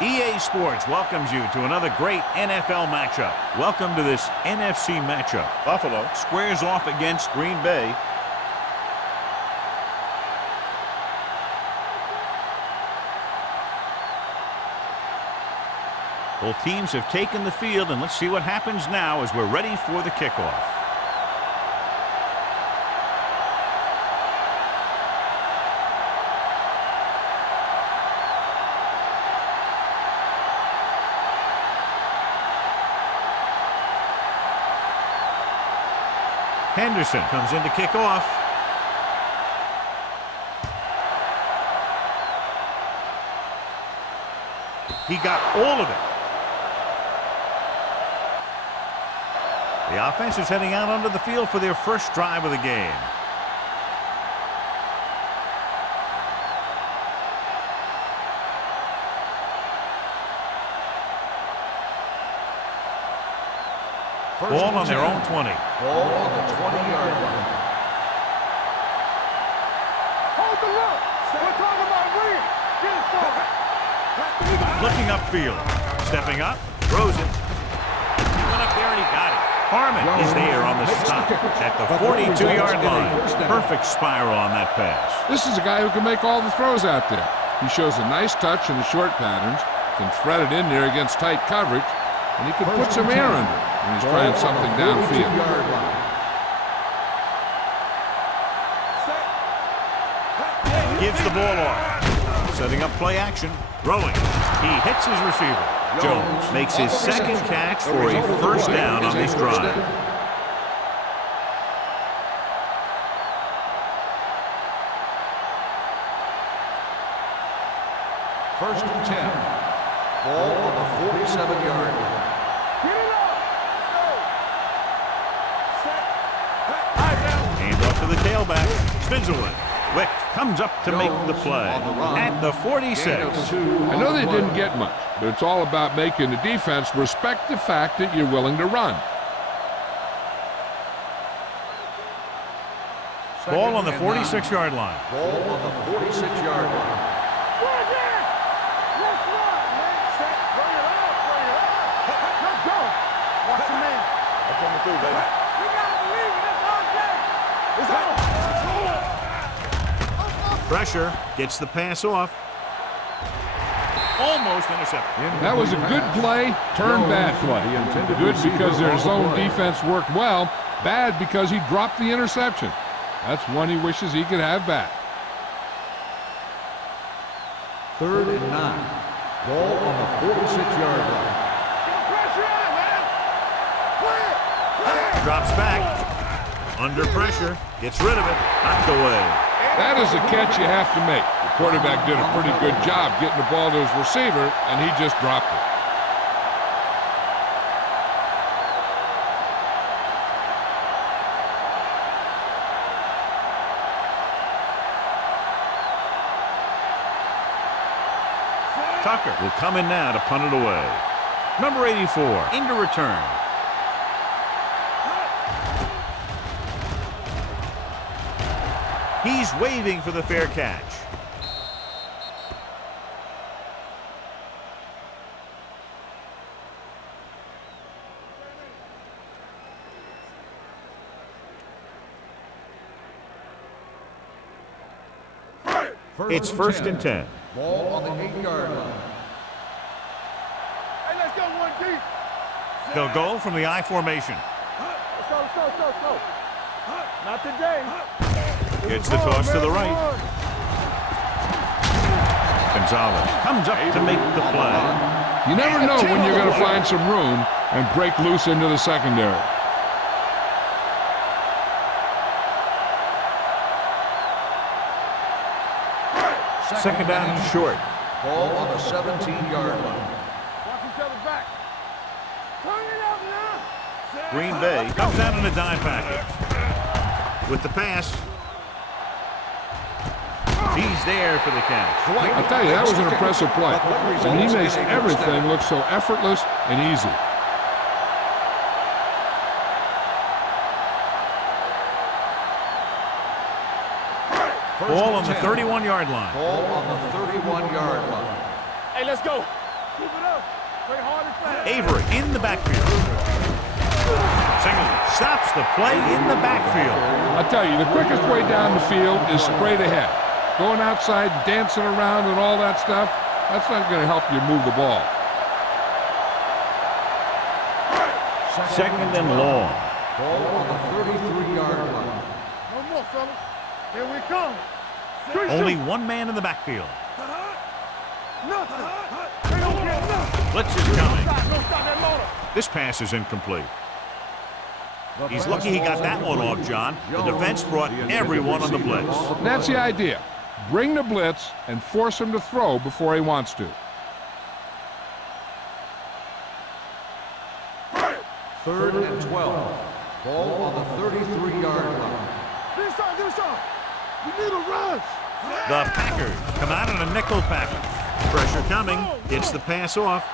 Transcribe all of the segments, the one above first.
EA Sports welcomes you to another great NFL matchup. Welcome to this NFC matchup. Buffalo squares off against Green Bay. Both teams have taken the field, and let's see what happens now as we're ready for the kickoff. Henderson comes in to kick off. He got all of it. The offense is heading out onto the field for their first drive of the game. Ball on their own 20. Ball on the 20-yard line. Hold the look. We're talking about Williams. Get it forward. Looking upfield. Stepping up. Throws it. He went up there and he got it. Harmon is there on the stop at the 42-yard line. Perfect spiral on that pass. This is a guy who can make all the throws out there. He shows a nice touch in the short patterns, can thread it in there against tight coverage, and he can put some air under it when he's trying something downfield. Gives the ball off. Setting up play action. Throwing. He hits his receiver. Jones makes his second catch for a first down on this drive. First and 10. Ball on the 47-yard line. Hand off to the tailback. Spins away. Wick comes up to make the play at the 46. I know they didn't get much, but it's all about making the defense respect the fact that you're willing to run. Ball on the 46-yard line. Ball on the 46-yard line. Pressure gets the pass off. Almost intercepted. That was a good play, turned bad play. Good because their zone defense worked well, bad because he dropped the interception. That's one he wishes he could have back. Third and 9. Ball on the 46-yard line. Drops back. Under pressure. Gets rid of it. Knocked away. That is a catch you have to make. The quarterback did a pretty good job getting the ball to his receiver, and he just dropped it. Tucker will come in now to punt it away. Number 84 into return. He's waving for the fair catch. It's first and 10. Ball on the 8-yard line. Hey, let's go one deep. They'll go from the I formation. Let's go. Not today. Gets the toss to the right. Gonzalez comes up to make the play. You never know when you're going to find some room and break loose into the secondary. Second down and short. Ball on the 17-yard line. Watch each other back. Turn it up now. Green Bay comes out in a dime package. With the pass. He's there for the catch. I'll tell you, that was an impressive play. And he makes everything look so effortless and easy. Ball on the 31-yard line. Ball on the 31-yard line. Hey, let's go. Keep it up. Play hard and fast. Avery in the backfield. Single stops the play in the backfield. I tell you, the quickest way down the field is straight ahead. Going outside, dancing around and all that stuff, that's not going to help you move the ball. Second and long. Ball on the 33-yard line. No more, fellas. Here we come. Only one man in the backfield. Nothing. They don't get nothing. Blitz is coming. Don't stop that motor. This pass is incomplete. He's lucky he got that one off, John. The defense brought everyone on the blitz. And that's the idea. Bring the blitz and force him to throw before he wants to. Third and 12. Ball on the 33-yard line. Give me some. We need a rush. The Packers come out in a nickel package. Pressure coming. Gets the pass off.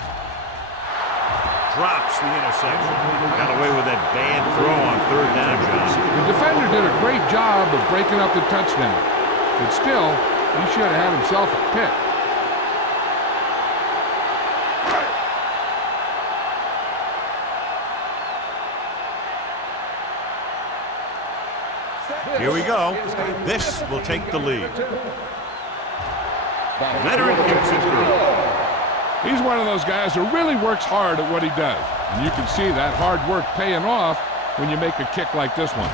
Drops the interception. Got away with that bad throw on third down, John. The defender did a great job of breaking up the touchdown. But still, he should have had himself a pick. Here we go. This will take the lead. Veteran kicks it through. He's one of those guys who really works hard at what he does. And you can see that hard work paying off when you make a kick like this one.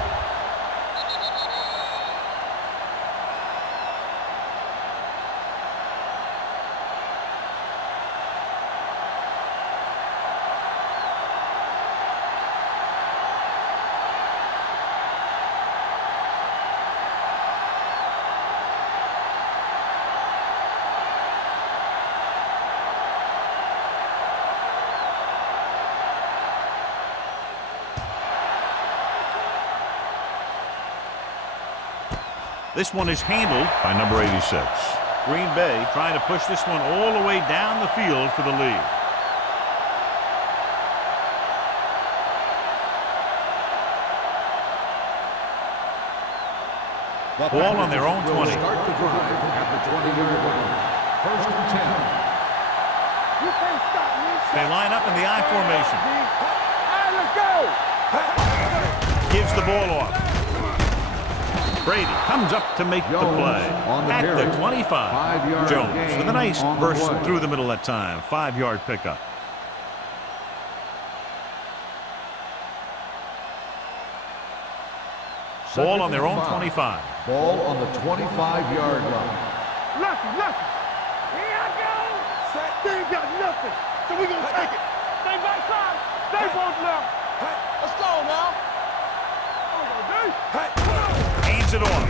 This one is handled by number 86. Green Bay trying to push this one all the way down the field for the lead. Ball on their own 20. Start the drive at the 20-yard line. First and 10. You can't stop me. They line up in the I formation. All right, let's go. Gives the ball off. Brady comes up to make the play at the 25. Jones with a nice burst through the middle that time. 5-yard pickup. Ball on their own 25. Ball on the 25-yard line. Lucky. Here I go. They ain't got nothing, so we gonna take it. Stay backside. Stay both left. Let's go now. Hands it off.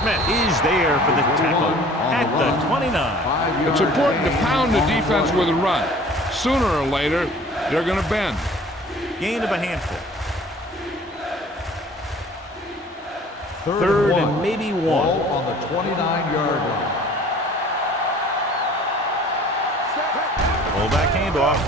Smith is there for the tackle at the 29. It's important to pound the defense with a run. Sooner or later, they're going to bend. Gain of a handful. Third and maybe one. Ball on the 29-yard line. Fullback handoff.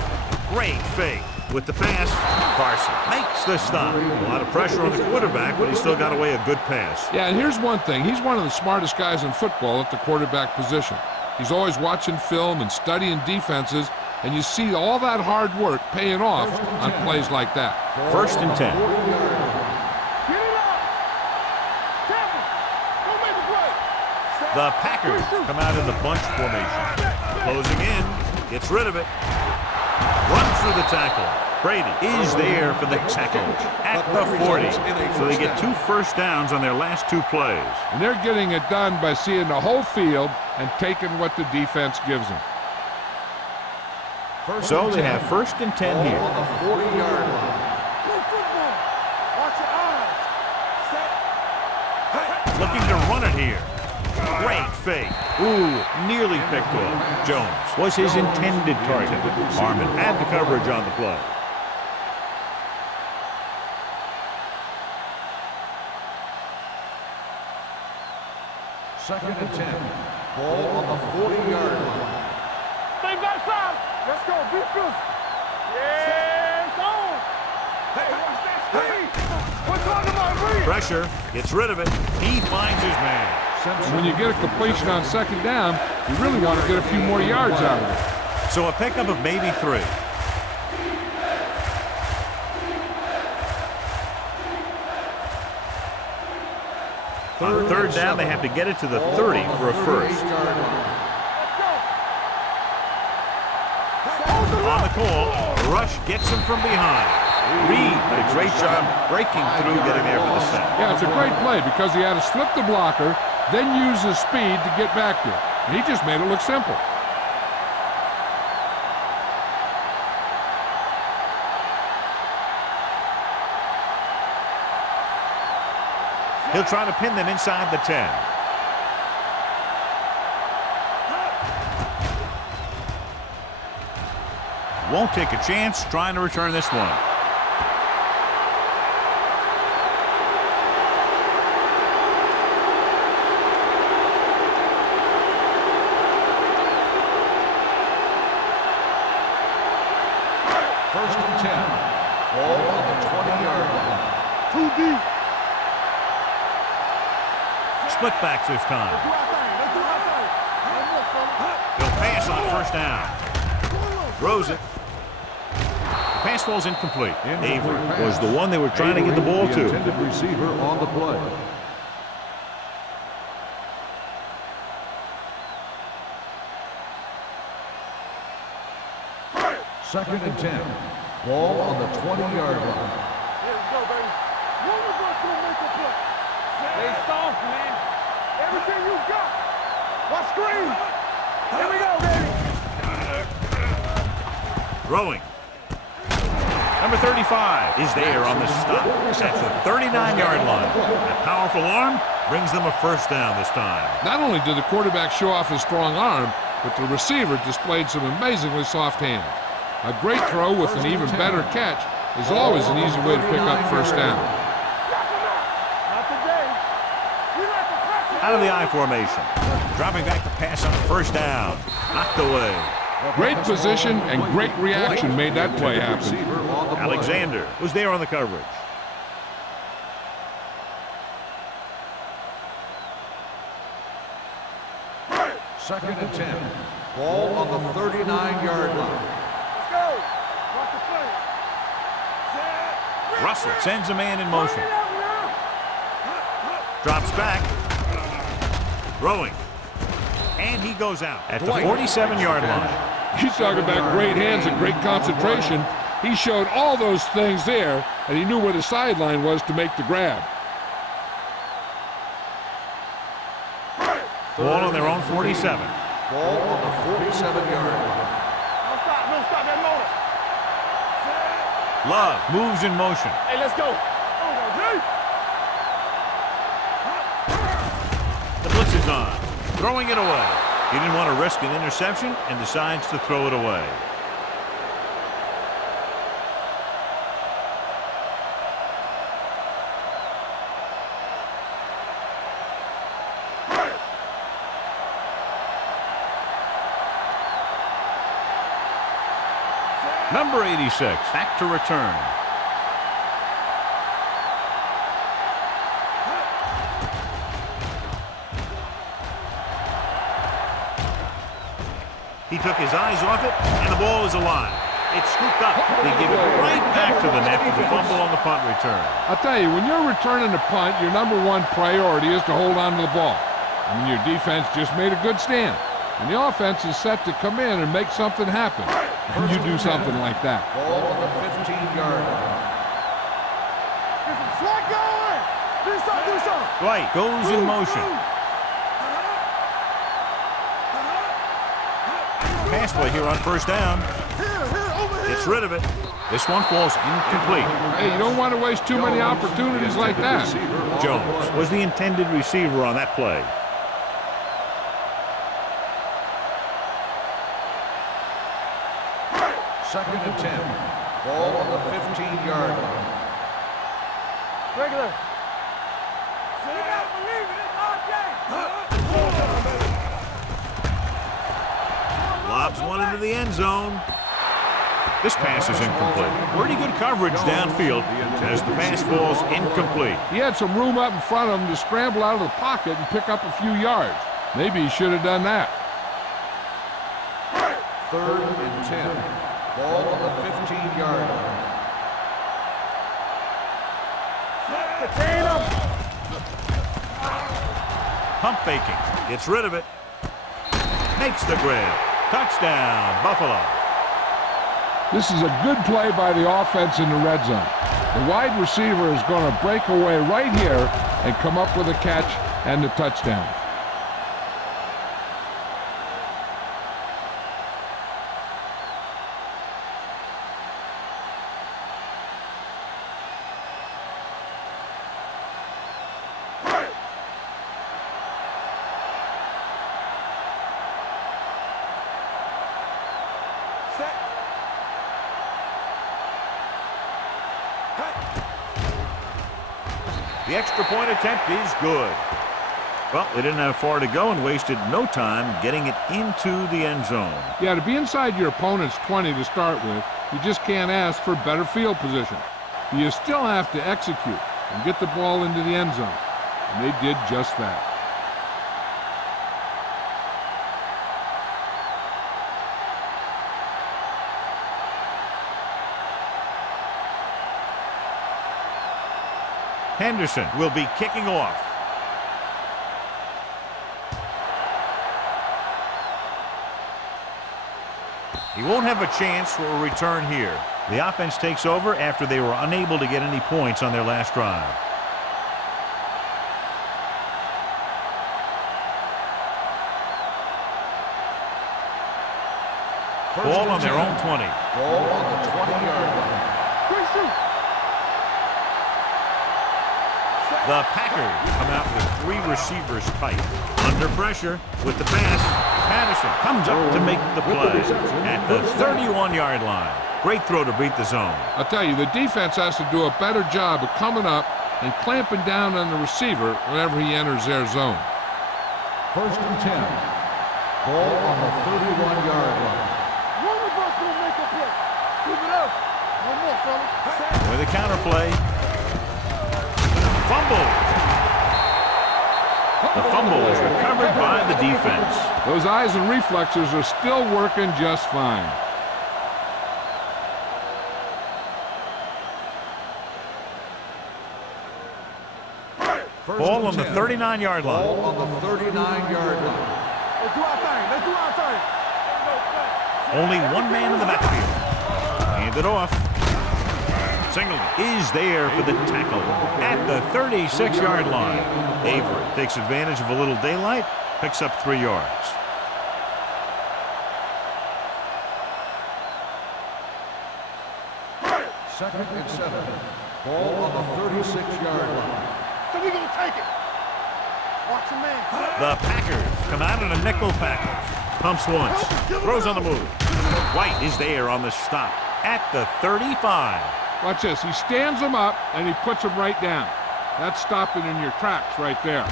Great fake. With the pass, Carson makes the stop. A lot of pressure on the quarterback, but he still got away a good pass. Yeah, and here's one thing. He's one of the smartest guys in football at the quarterback position. He's always watching film and studying defenses, and you see all that hard work paying off on plays like that. First and 10. Get it up. Tap it. Go make a play. The Packers come out in the bunch formation. Closing in, gets rid of it. Runs through the tackle. Brady is there for the tackle at the 40. So they get 2 first downs on their last 2 plays. And they're getting it done by seeing the whole field and taking what the defense gives them. So they have first and 10 here. On the 40-yard line. Play football. Watch your eyes. Set. Looking to run it here. Great fake. Ooh, nearly picked off. Jones was his intended target. Harmon had the coverage on the play. Second and 10. Ball on the 40-yard line. Stay backside. Let's go. Be good. Yes, on. Hey, watch that speed. We're talking about read. Pressure, gets rid of it. He finds his man. When you get a completion on second down, you really want to get a few more yards out of it. So a pickup of maybe 3. On third down, they have to get it to the 30 for a first. On the call, rush gets him from behind. Reed did a great job breaking through, getting there for the sack. Yeah, it's a great play because he had to slip the blocker, then use his speed to get back there. And he just made it look simple. He'll try to pin them inside the 10. Won't take a chance trying to return this one. First and 10. Ball on the 20-yard line. Too deep. Split backs this time. He'll pass on first down. Throws it. The pass falls incomplete. Avery was the one they were trying to get the ball to. Intended receiver on the play. Second and 10. Ball on the 20-yard line. Let's go, baby. One of us gonna make a play. Stay soft, man. Everything you got. Watch screen. Here we go, baby. Throwing. Number 35 is there on the stop at the 39-yard line. That powerful arm brings them a first down this time. Not only did the quarterback show off his strong arm, but the receiver displayed some amazingly soft hands. A great throw with an even better catch is always an easy way to pick up first down. Not today. We like to practice. Out of the I formation. Dropping back to pass on first down. Knocked away. Great position and great reaction made that play happen. Alexander was there on the coverage. Second and 10. Ball on the 39-yard line. Let's go. Watch the play. Russell sends a man in motion. Drops back. Throwing. And he goes out at the 47-yard line. You talk about great hands and great concentration. He showed all those things there, and he knew where the sideline was to make the grab. Ball on their own 47. Ball on the 47-yard line. No stop that motor. Love moves in motion. Hey, let's go. The blitz is on. Throwing it away. He didn't want to risk an interception and decides to throw it away. Number 86, back to return. He took his eyes off it, and the ball is alive. It's scooped up. They give it right back to the net with the fumble on the punt return. I'll tell you, when you're returning a punt, your number one priority is to hold on to the ball. I mean, your defense just made a good stand. And the offense is set to come in and make something happen. And you do something like that. Ball on the 15-yard line. Get some slack going. Do something. Dwight goes in motion. Pass play here on first down. Gets rid of it. This one falls incomplete. Hey, you don't want to waste too many opportunities like that. Jones was the intended receiver on that play. Second and 10. Ball on the 15-yard line. Regular. Lobs one into the end zone. This pass is incomplete. Pretty good coverage downfield as the pass falls incomplete. He had some room up in front of him to scramble out of the pocket and pick up a few yards. Maybe he should have done that. 3rd and 10. Ball on the 15-yard line. Pump faking. Gets rid of it. Makes the grab. Touchdown, Buffalo. This is a good play by the offense in the red zone. The wide receiver is going to break away right here and come up with a catch and the touchdown. The extra point attempt is good. Well, they didn't have far to go and wasted no time getting it into the end zone. Yeah, to be inside your opponent's 20 to start with, you just can't ask for better field position. You still have to execute and get the ball into the end zone. And they did just that. Henderson will be kicking off. He won't have a chance for a return here. The offense takes over after they were unable to get any points on their last drive. Ball on their own 20. Ball on the 20-yard line. The Packers come out with 3 receivers tight. Under pressure with the pass. Patterson comes up to make the play at the 31-yard line. Great throw to beat the zone. I'll tell you, the defense has to do a better job of coming up and clamping down on the receiver whenever he enters their zone. 1st and 10. Ball on the 31-yard line. One of us will make a play. Keep it up. One more, fellas. With a counter play. Fumble. The fumble is recovered by the defense. Those eyes and reflexes are still working just fine. Ball on the 39-yard line. Ball on the 39-yard line. Let's do our thing. Let's do our thing. Only one man in the backfield. Hand it off. Singleton is there for the tackle at the 36-yard line. Avery takes advantage of a little daylight, picks up 3 yards. Second and 7. Ball on the 36-yard line. So we're going to take it. Watch your man. The Packers come out in a nickel package. Pumps once. Throws on the move. White is there on the stop at the 35. Watch this. He stands them up and he puts them right down. That's stopping in your tracks right there.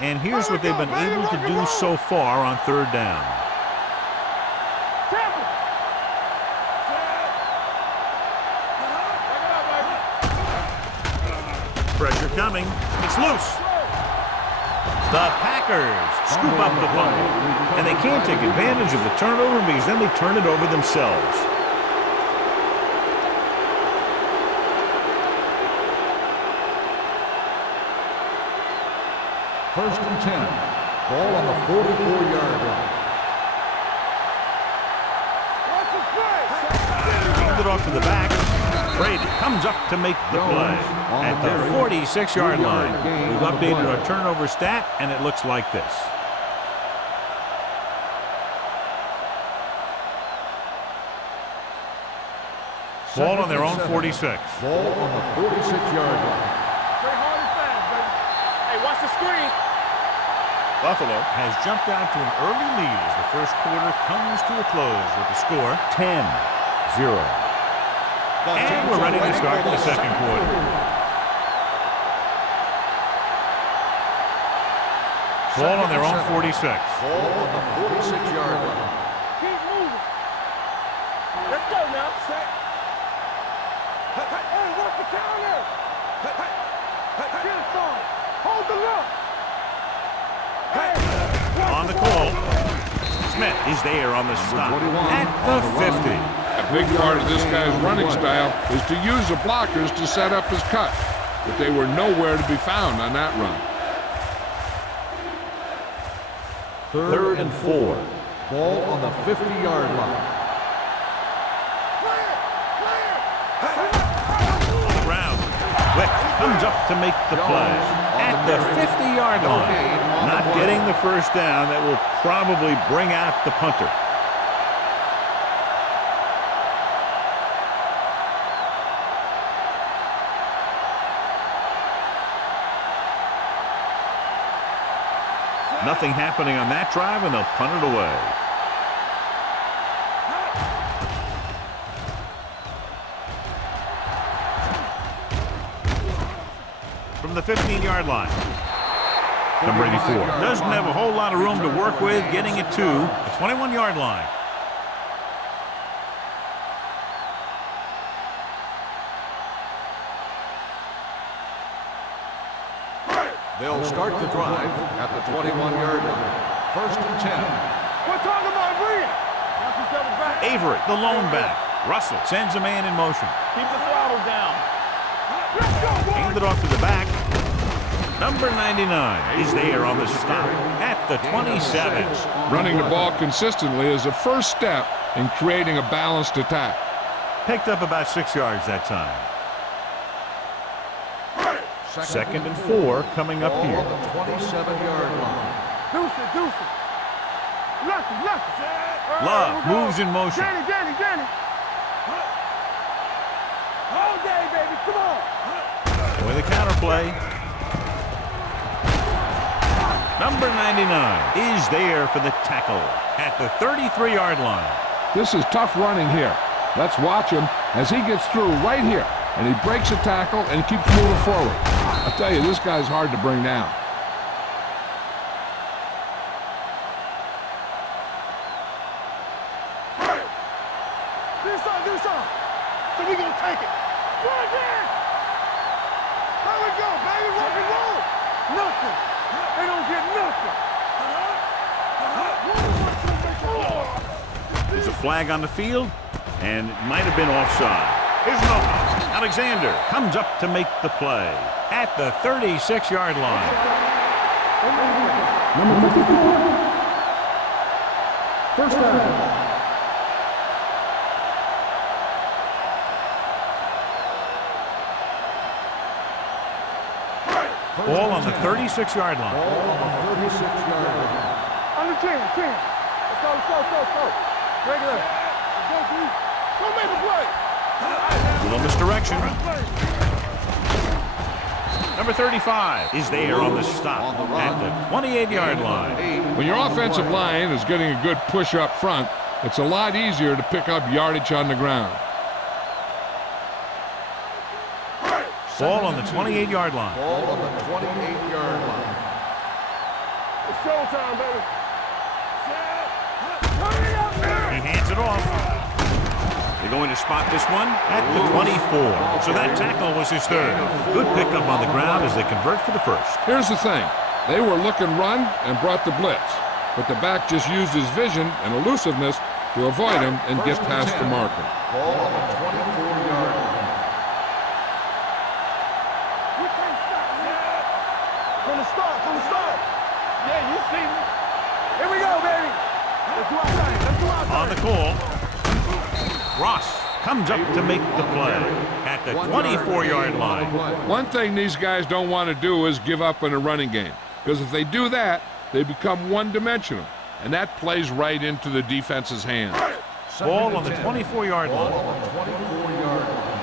And here's what they've been able to do so far on 3rd down. Pressure coming. It's loose. The Packers scoop up the fumble. And they can't take advantage of the turnover because then they turn it over themselves. First and 10. Ball on the 44-yard line. Hand it off to the back. Brady comes up to make the play at the 46-yard line. We've updated our turnover stat, and it looks like this. Ball on their own 46. Ball on the 46-yard line. Play hard and fast, baby. Hey, watch the screen. Buffalo has jumped out to an early lead as the first quarter comes to a close with the score 10-0. And we're ready to start the second quarter. Ball on their own 46. Ball on the 46-yard line. Keep moving. Let's go now. Set. Hey, what's the counter? Get it, son. Hold the look. On the call. Smith is there on the stop at the 50. A big part of this guy's running style is to use the blockers to set up his cut, but they were nowhere to be found on that run. 3rd and 4. Ball on the 50-yard line. On the ground. Wick comes up to make the play at the 50-yard line. Not getting the first down. That will probably bring out the punter. Nothing happening on that drive, and they'll punt it away. From the 15-yard line. Number 84 doesn't have a whole lot of room to work with, getting it to the 21-yard line. They'll start the drive at the 21-yard line. 1st and 10. What talking about bringing? Now she's coming back. Avery, the lone back. Russell sends a man in motion. Keep the throttle down. Let's go, boys. Hand it off to the back. Number 99 is there on the stop at the 27. Running the ball consistently is the first step in creating a balanced attack. Picked up about 6 yards that time. 2nd and 4 coming up Ball here. on the 27-yard line. Deuce it. Left. Love moves in motion. Danny. All day, baby. Come on. With a counterplay. Number 99 is there for the tackle at the 33-yard line. This is tough running here. Let's watch him as he gets through right here, and he breaks a tackle and keeps moving forward. I tell you, this guy's hard to bring down. Do some. So we gonna take it. Right there. There we go, baby. Rock and roll. Nothing. They don't get nothing. There's a flag on the field, and it might have been offside. Here's an open. Alexander comes up to make the play at the 36-yard line. Number 54. First down. Ball on the 36-yard line. Ball on the 36-yard line. Under 10. Let's go. Regular. Let's go, D. Go make the play. A little misdirection. Number 35 is there on the stop at the 28-yard line. When your offensive line is getting a good push up front, it's a lot easier to pick up yardage on the ground. Ball on the 28-yard line. Ball on the 28-yard line. It's showtime, baby. He hands it off. They're going to spot this one at the 24. So that tackle was his third. Good pickup on the ground as they convert for the first. Here's the thing. They were looking run and brought the blitz, but the back just used his vision and elusiveness to avoid him and get past the marker. Ball on the 24-yard line. We can't stop, man. From the start. Yeah, you see me. Here we go, baby. Let's do our thing. On the call, Ross comes up to make the play at the 24-yard line. One thing these guys don't want to do is give up in a running game, because if they do that, they become one-dimensional, and that plays right into the defense's hands. Ball on the 24-yard Ball line. on the 24-yard line.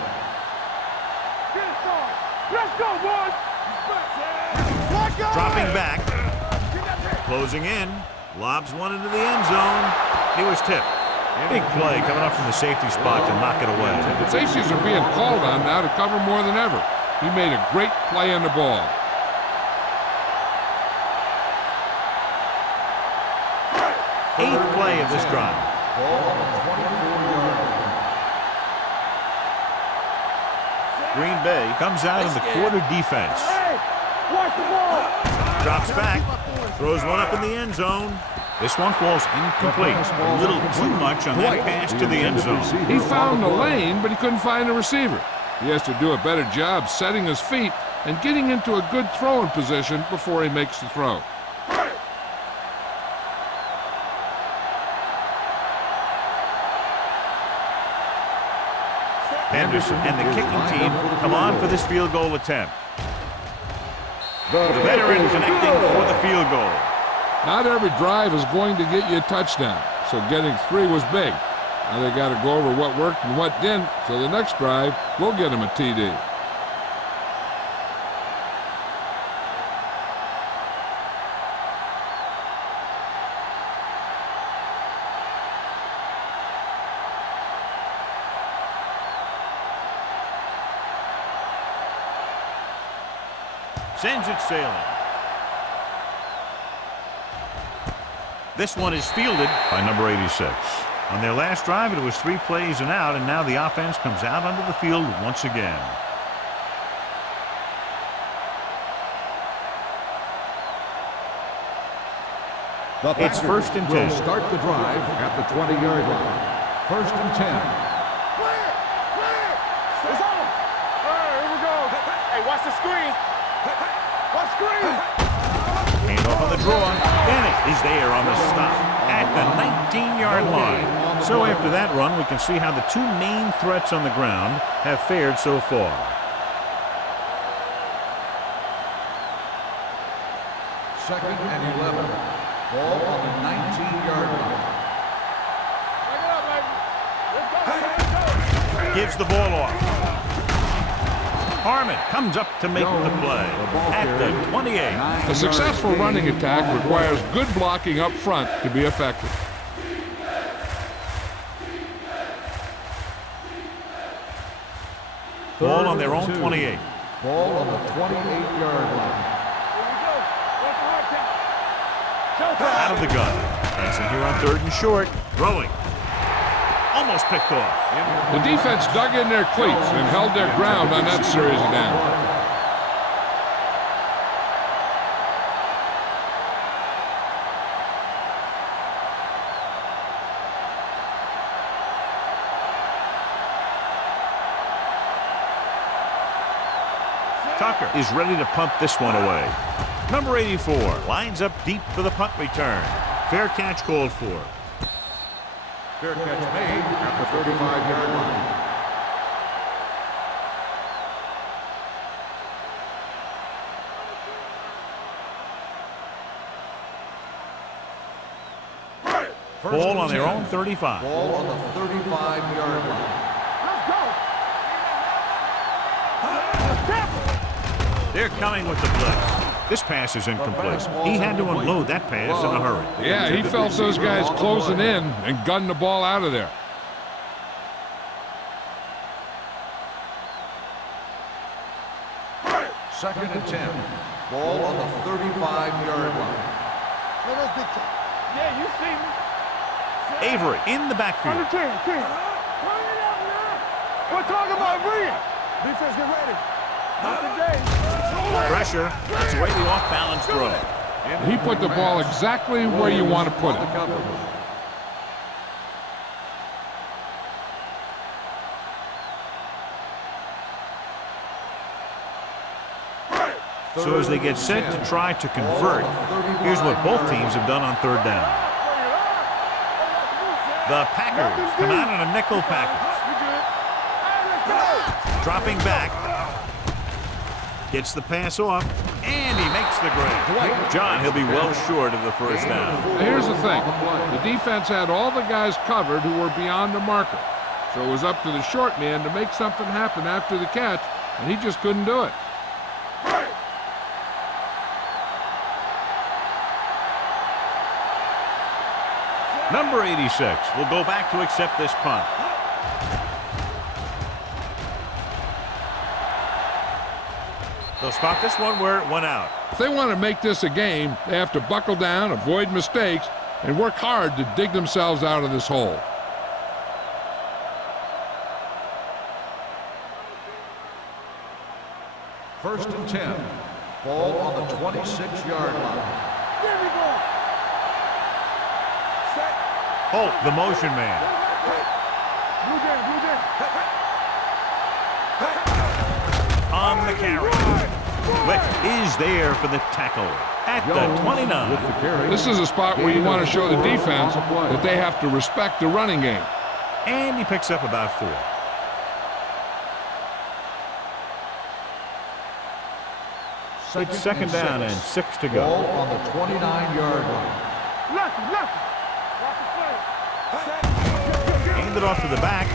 Get it, son. Let's go, boys. Let's go. Dropping back, closing in, lobs one into the end zone. He was tipped. Big play coming up from the safety spot to knock it away. The safeties are being called on now to cover more than ever. He made a great play on the ball. Eighth play of this drive. Ball on the 24-yard line. Green Bay comes out in the quarter defense. Hey, watch the ball. Drops back, throws one up in the end zone. This one falls incomplete. A little too much on that pass to the end zone. He found the lane, but he couldn't find the receiver. He has to do a better job setting his feet and getting into a good throwing position before he makes the throw. Henderson and the kicking team come on for this field goal attempt. The veteran connecting for the field goal. Not every drive is going to get you a touchdown, so getting 3 was big. Now they got to go over what worked and what didn't, so the next drive will get him a TD. Sends it sailing. This one is fielded by number 86. On their last drive, it was 3 plays and out, and now the offense comes out onto the field once again. It's 1st and 10. Start the drive at the 20-yard line. 1st and 10. Clear! Clear! It's on! All right, here we go. Hey, watch the screen. Watch screen. Hand off on the draw. Bennett is there on the stop at the 19-yard line. So after that run, we can see how the 2 main threats on the ground have fared so far. Second and 11. Ball on the 19-yard line. Back it up, baby. Let's go. Gives the ball off. Harmon comes up to make the play at the 28. A successful running attack requires good blocking up front to be effective. Ball on their own 28. Ball on the 28-yard line. Here we go. What's the hard count? Showtime. Out of the gun. Passing here on 3rd and short. Throwing. Almost picked off. The defense dug in their cleats and held their ground on that series of downs. Tucker is ready to punt this one away. Number 84 lines up deep for the punt return. Fair catch called for. Fair catch made at the 35-yard line. Ball on their own 35. Ball on the 35-yard line. Let's go. They're coming with the blitz. This pass is incomplete. He had to unload that pass in a hurry. Yeah, he felt those guys closing in and gunned the ball out of there. Second and 10. Ball on the 35-yard line. Yeah, you see me. Avery in the backfield. Under 10. Turn it up now. We're talking about bringing. Defense, get ready. Not today. Pressure. That's away the off-balance throw. He put the ball exactly where you want to put it. So as they get set to try to convert, here's what both teams have done on 3rd down. The Packers come out in a nickel package. Dropping back. Gets the pass off, and he makes the grab. John, he'll be well short of the 1st down. Now, here's the thing. The defense had all the guys covered who were beyond the marker. So it was up to the short man to make something happen after the catch, and he just couldn't do it. Number 86 will go back to accept this punt. They'll stop this one where it went out. If they want to make this a game, they have to buckle down, avoid mistakes, and work hard to dig themselves out of this hole. – First and 10. Ball on the 26-yard line. There we go. Set. Holt, the motion man. Blue game, blue game. On the carry. Wick is there for the tackle at the 29. This is a spot where you want to show the defense that they have to respect the running game. And he picks up about 4. It's second down and 6 to go. Ball on the 29-yard line. Lucky. Watch the play. Hand it off to the back.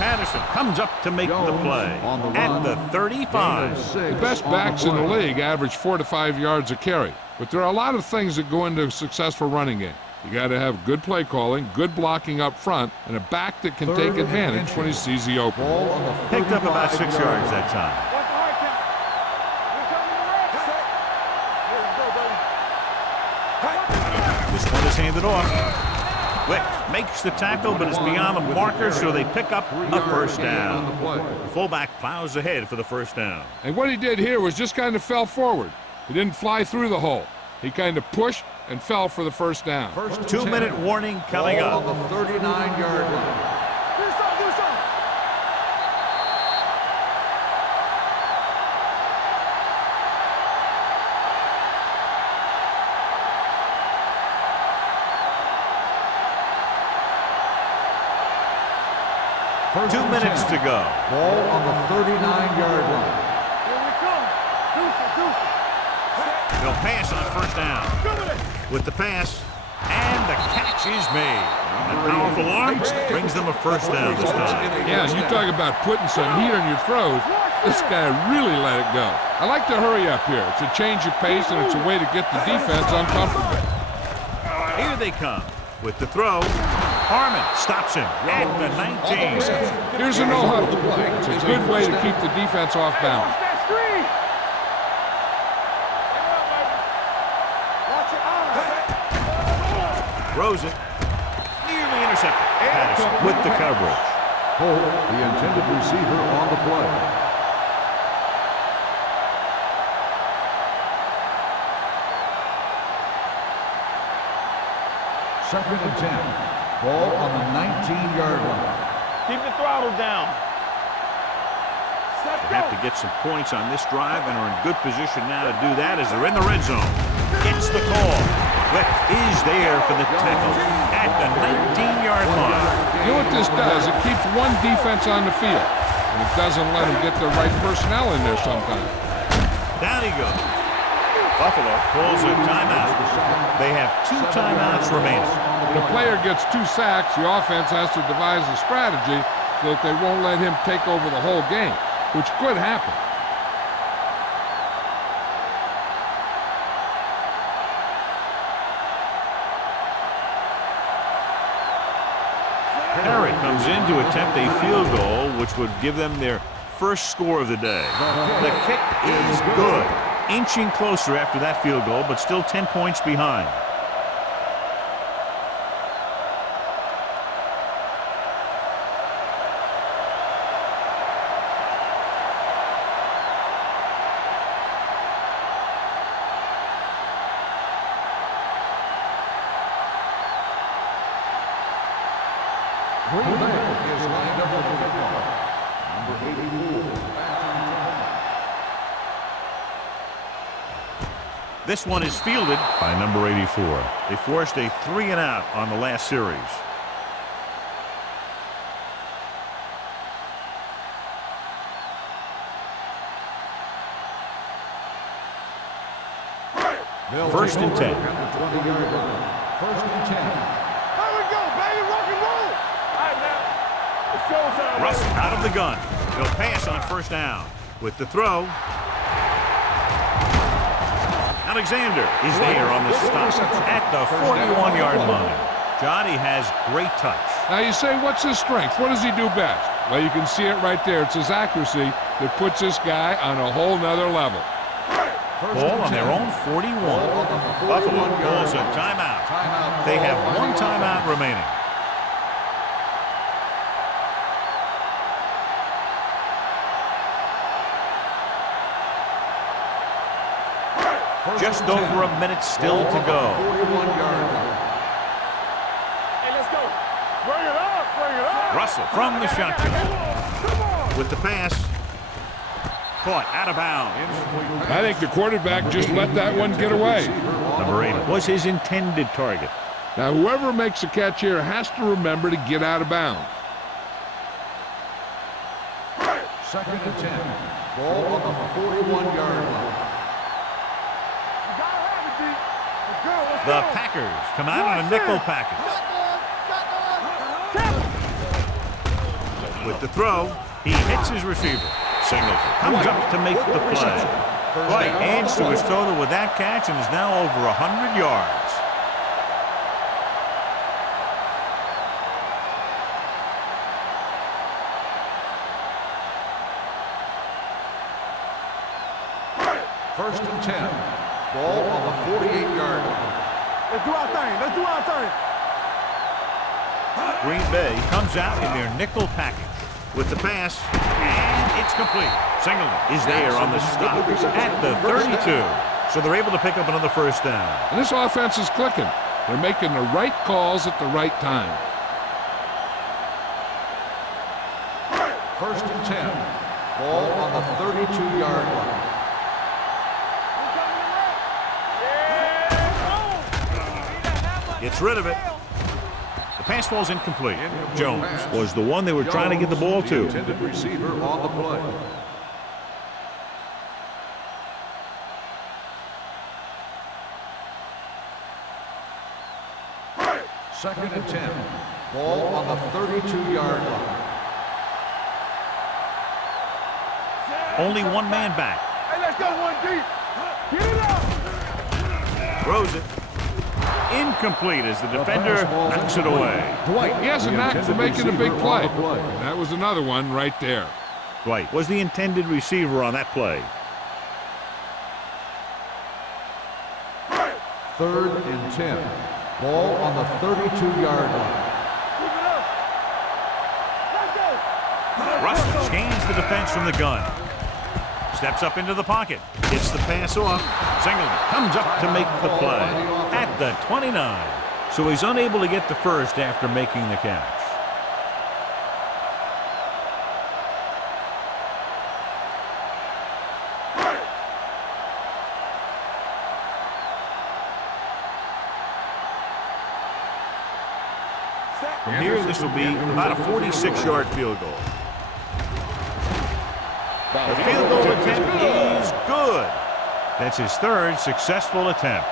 Patterson comes up to make the play at the 35. The best backs in the league average 4 to 5 yards a carry. But there are a lot of things that go into a successful running game. You got to have good play calling, good blocking up front, and a back that can take advantage when he sees the open. Picked up about 6 yards that time. Watch the hard count. We're coming to the right. This one is handed off. Wick makes the tackle, but it's beyond the marker, so they pick up a first down. The fullback plows ahead for the first down. And what he did here was just kind of fell forward. He didn't fly through the hole. He kind of pushed and fell for the first down. 2-minute warning coming up. On the 39-yard line. Do something. First 2 and minutes 10. to go. Ball on the 39-yard line. Here we come. Deuce it. They'll pass on first down. With the pass, and the catch is made. The powerful arm brings them a first down this time. Yeah, and you talk about putting some heat on your throws. This guy really let it go. I like to hurry up here. It's a change of pace, and it's a way to get the defense uncomfortable. Here they come with the throw. Harmon stops him at the 19. Here's a no-huddle. It's a good way to keep the defense off balance. Watch that screen. Watch your eyes. Throws it. Nearly intercepted. Patterson with the coverage. Holt, the intended receiver on the play. Second and 10. Ball on the 19-yard line. Keep the throttle down. They have to get some points on this drive and are in good position now to do that as they're in the red zone. Gets the call. Wick is there for the tackle at the 19-yard line. You know what this does? It keeps one defense on the field, and it doesn't let them get the right personnel in there sometimes. Down he goes. Buffalo calls a timeout. They have 2 timeouts remaining. When a player gets 2 sacks, the offense has to devise a strategy so that they won't let him take over the whole game, which could happen. Perry comes in to attempt a field goal, which would give them their first score of the day. The kick is good. Inching closer after that field goal, but still 10 points behind. Green Bay is lined up with the football. Number 84. This one is fielded by number 84. They forced a 3-and-out on the last series. First and 10. First and 10. There we go, baby. Rock and roll. All right, now. It's showtime. Russ out of the gun. They'll pass on first down. With the throw, Alexander is there on the stop at the 41-yard line. Johnny has great touch. Now you say, what's his strength? What does he do best? Well, you can see it right there. It's his accuracy that puts this guy on a whole nother level. Ball on their own 41. Buffalo calls a timeout. They have 1 timeout remaining. Just over a minute still to go. 41-yard line. Hey, let's go. Bring it up, bring it up. Russell from the shotgun. Come on. With the pass. Caught out of bounds. I think the quarterback just let that one get away. Number 8 was his intended target. Now, whoever makes the catch here has to remember to get out of bounds. 2nd and 10. Ball on the 41-yard line. You gotta have it, D. Let's go, let's The go. Packers come out on a nickel package. With the throw, he hits his receiver. Singleton comes up to make the play. White adds to his total with that catch and is now over 100 yards. First and 10. Ball on the 48-yard line. Let's do our thing, let's do our thing. Green Bay comes out in their nickel package. With the pass, and it's complete. Singleton is there on the stop at the 32. So they're able to pick up another first down. And this offense is clicking. They're making the right calls at the right time. First and 10. Ball on the 32-yard line. Gets rid of it. The pass falls incomplete. Jones was the one they were trying to get the ball to. Intended receiver on the play. Second and 10. Ball on the 32-yard line. Only one man back. Hey, let's go one deep. Get it up. Throws it. Incomplete as the defender knocks it away. He has a knack for making a big play. That was another one right there. Dwight was the intended receiver on that play. 3rd and 10. Ball on the 32-yard line. Keep it up. Let's go. Russell scans the defense from the gun. Steps up into the pocket. Gets the pass off. Singleton comes up to make the play at the 29. So he's unable to get the first after making the catch. From here, this will be about a 46-yard field goal. The field goal attempt is good. That's his 3rd successful attempt.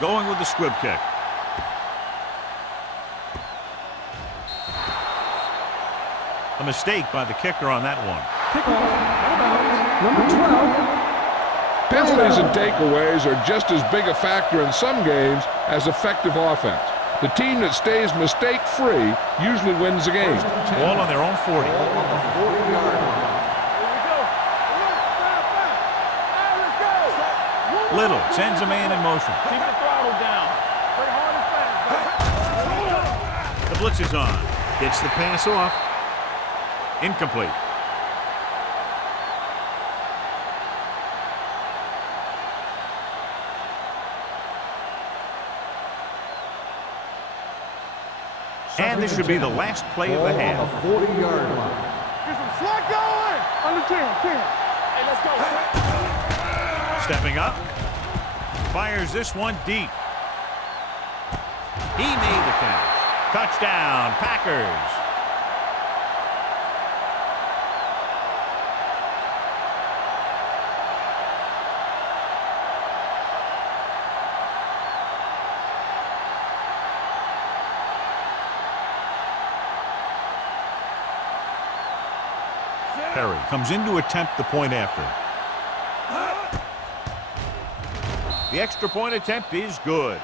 Going with the squib kick. A mistake by the kicker on that one. Number 12. Penalties and takeaways are just as big a factor in some games as effective offense. The team that stays mistake-free usually wins the game. Ball on their own 40. Ball on the 40-yard line. Here we go. Hey, let's go. Little sends a man in motion. Keep the throttle down. Play hard and fast. The blitz is on. Gets the pass off. Incomplete. And this should be the last play of the half. Ball on the 40-yard line. Get some slack going. Under 10. Hey, let's go. Stepping up. Fires this one deep. He made the catch. Touchdown, Packers. Perry comes in to attempt the point after. The extra point attempt is good.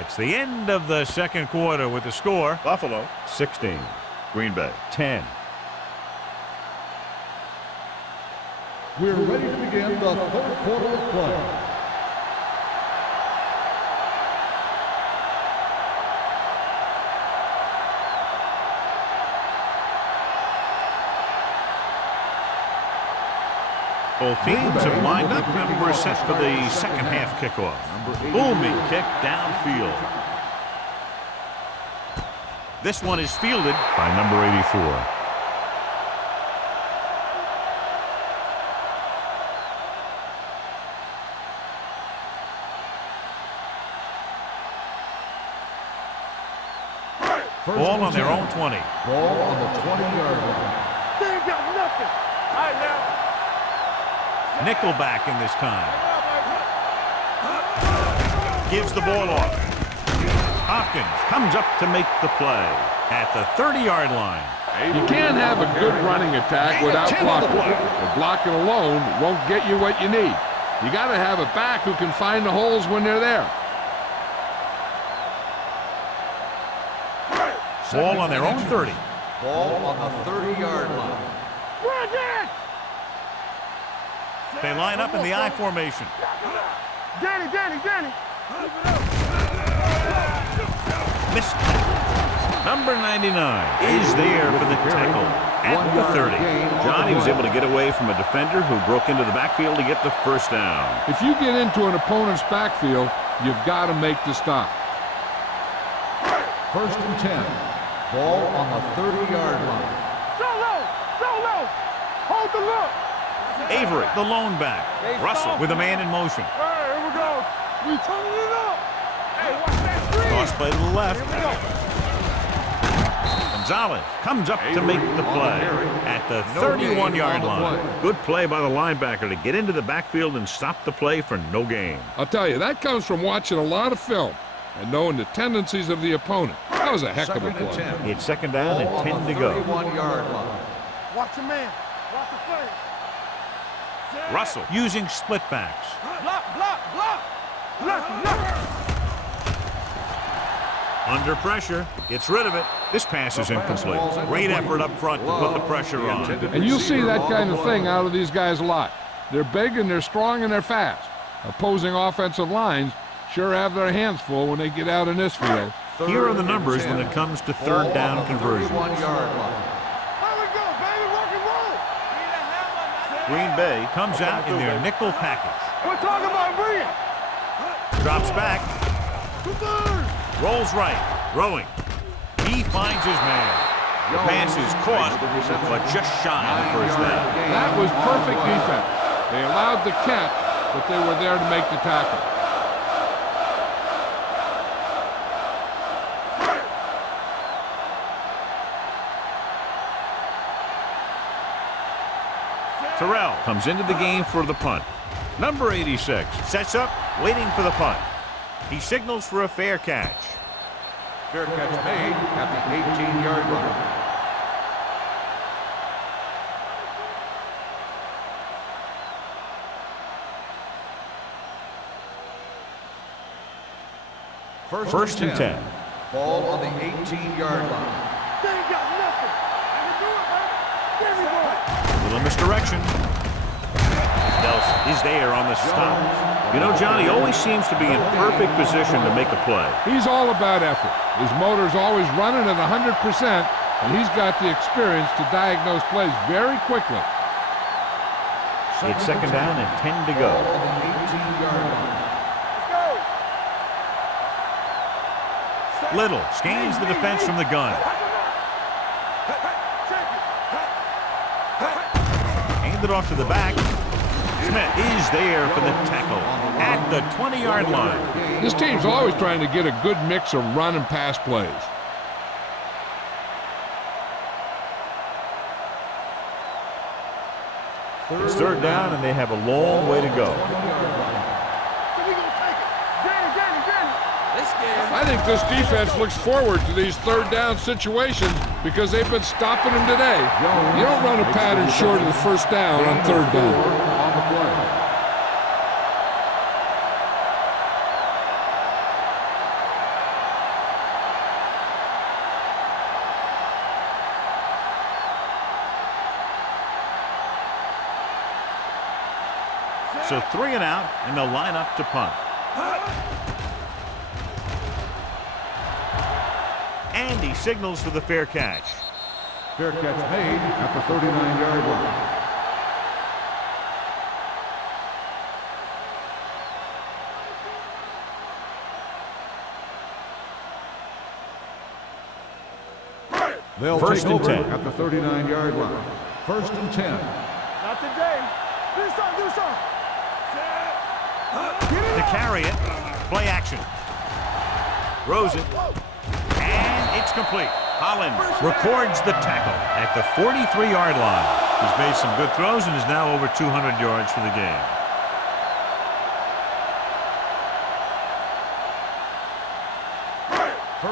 It's the end of the second quarter with the score. Buffalo 16, Green Bay 10. We're ready to begin the third quarter of play. Both teams have lined up and we're set for the second half kickoff. Booming kick downfield. This one is fielded by number 84. Ball on their own 20. Ball on the 20-yard line. They ain't got nothing. All right, now. Nickelback in this time. Gives the ball off. Hopkins comes up to make the play at the 30-yard line. You can't have a good running attack without blocking. But blocking alone won't get you what you need. You got to have a back who can find the holes when they're there. Ball on their own 30. Ball on the 30-yard line. They line up in the I formation. Danny. Missed. Number 99 is there for the tackle at the 30. Johnny was able to get away from a defender who broke into the backfield to get the first down. If you get into an opponent's backfield, you've got to make the stop. First and 10. Ball on the 30-yard line. Solo. Hold the look. Avery, the lone back. Russell with a man in motion. All right, here we go. We turning it up. Hey, watch that screen. Cross play to the left. Here we go. Gonzalez comes up to make the play at the 31-yard line. Good play by the linebacker to get into the backfield and stop the play for no gain. I'll tell you, that comes from watching a lot of film and knowing the tendencies of the opponent. That was a heck of a Second and play. 10. It's second down Ball and 10 on to the go. 31-yard line. Watch your man. Watch the play. Russell using split backs. Block. Left. Under pressure, gets rid of it. This pass is incomplete. Great effort up front to put the pressure on. And you'll see that kind of thing out of these guys a lot. They're big and they're strong and they're fast. Opposing offensive lines sure have their hands full when they get out in this field. Here are the numbers when it comes to third down conversions. 31-yard line. Here we go, baby. Rock and roll. Green Bay comes out in their nickel package. We're talking about Bree. Drops back. Rolls right. Throwing. He finds his man. The pass is caught, but just shy of the first down. That was perfect defense. They allowed the catch, but they were there to make the tackle. Terrell comes into the game for the punt. Number 86 sets up, waiting for the punt. He signals for a fair catch. Fair catch made at the 18-yard line. First and 10. Ball on the 18-yard line. They ain't got nothing. I can do it, man. Give me one. Little misdirection. Nelson is there on the stop. You know, Johnny always seems to be in perfect position to make a play. He's all about effort. His motor's always running at 100%, and he's got the experience to diagnose plays very quickly. It's second down and 10 to go. Ball on the 18-yard line. Little scans the defense from the gun. Hand it off to the back. Smith is there for the tackle at the 20-yard line. This team's always trying to get a good mix of run and pass plays. It's third down, and they have a long way to go. I think this defense looks forward to these third down situations because they've been stopping them today. You don't run a pattern short of the first down on third down. So 3 and out, and they'll line up to punt. And he signals for the fair catch. Fair catch made at the 39-yard line. They'll First take and over 10. at the 39-yard line. First and 10. Not today. Do something. To carry it, play action. Throws it, and it's complete. Holland records the tackle at the 43-yard line. He's made some good throws and is now over 200 yards for the game.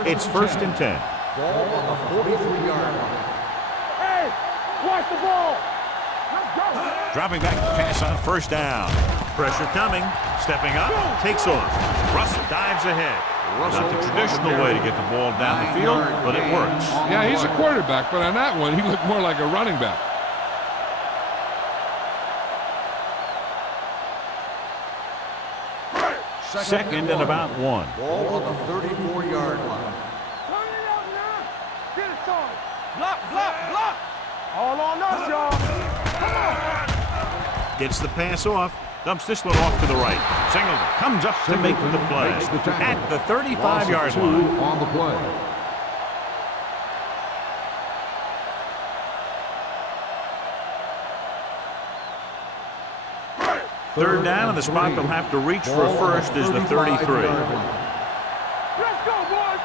It's first and 10. Ball on the 43-yard line. Hey, watch the ball. Let's go. Dropping back to pass on first down. Pressure coming. Stepping up. Takes off. Russell dives ahead. Not the traditional way to get the ball down the field, but it works. Yeah, he's a quarterback, but on that one, he looked more like a running back. Second and about 1. Ball on the 34-yard line. Turn it up now. Get it started. Block. All on us, y'all. Come on. Gets the pass off. Dumps this one off to the right. Singleton comes up to make the play at the 35-yard line. On the play. Third down, and the spot they'll have to reach for a first is the 33. Let's go, boys.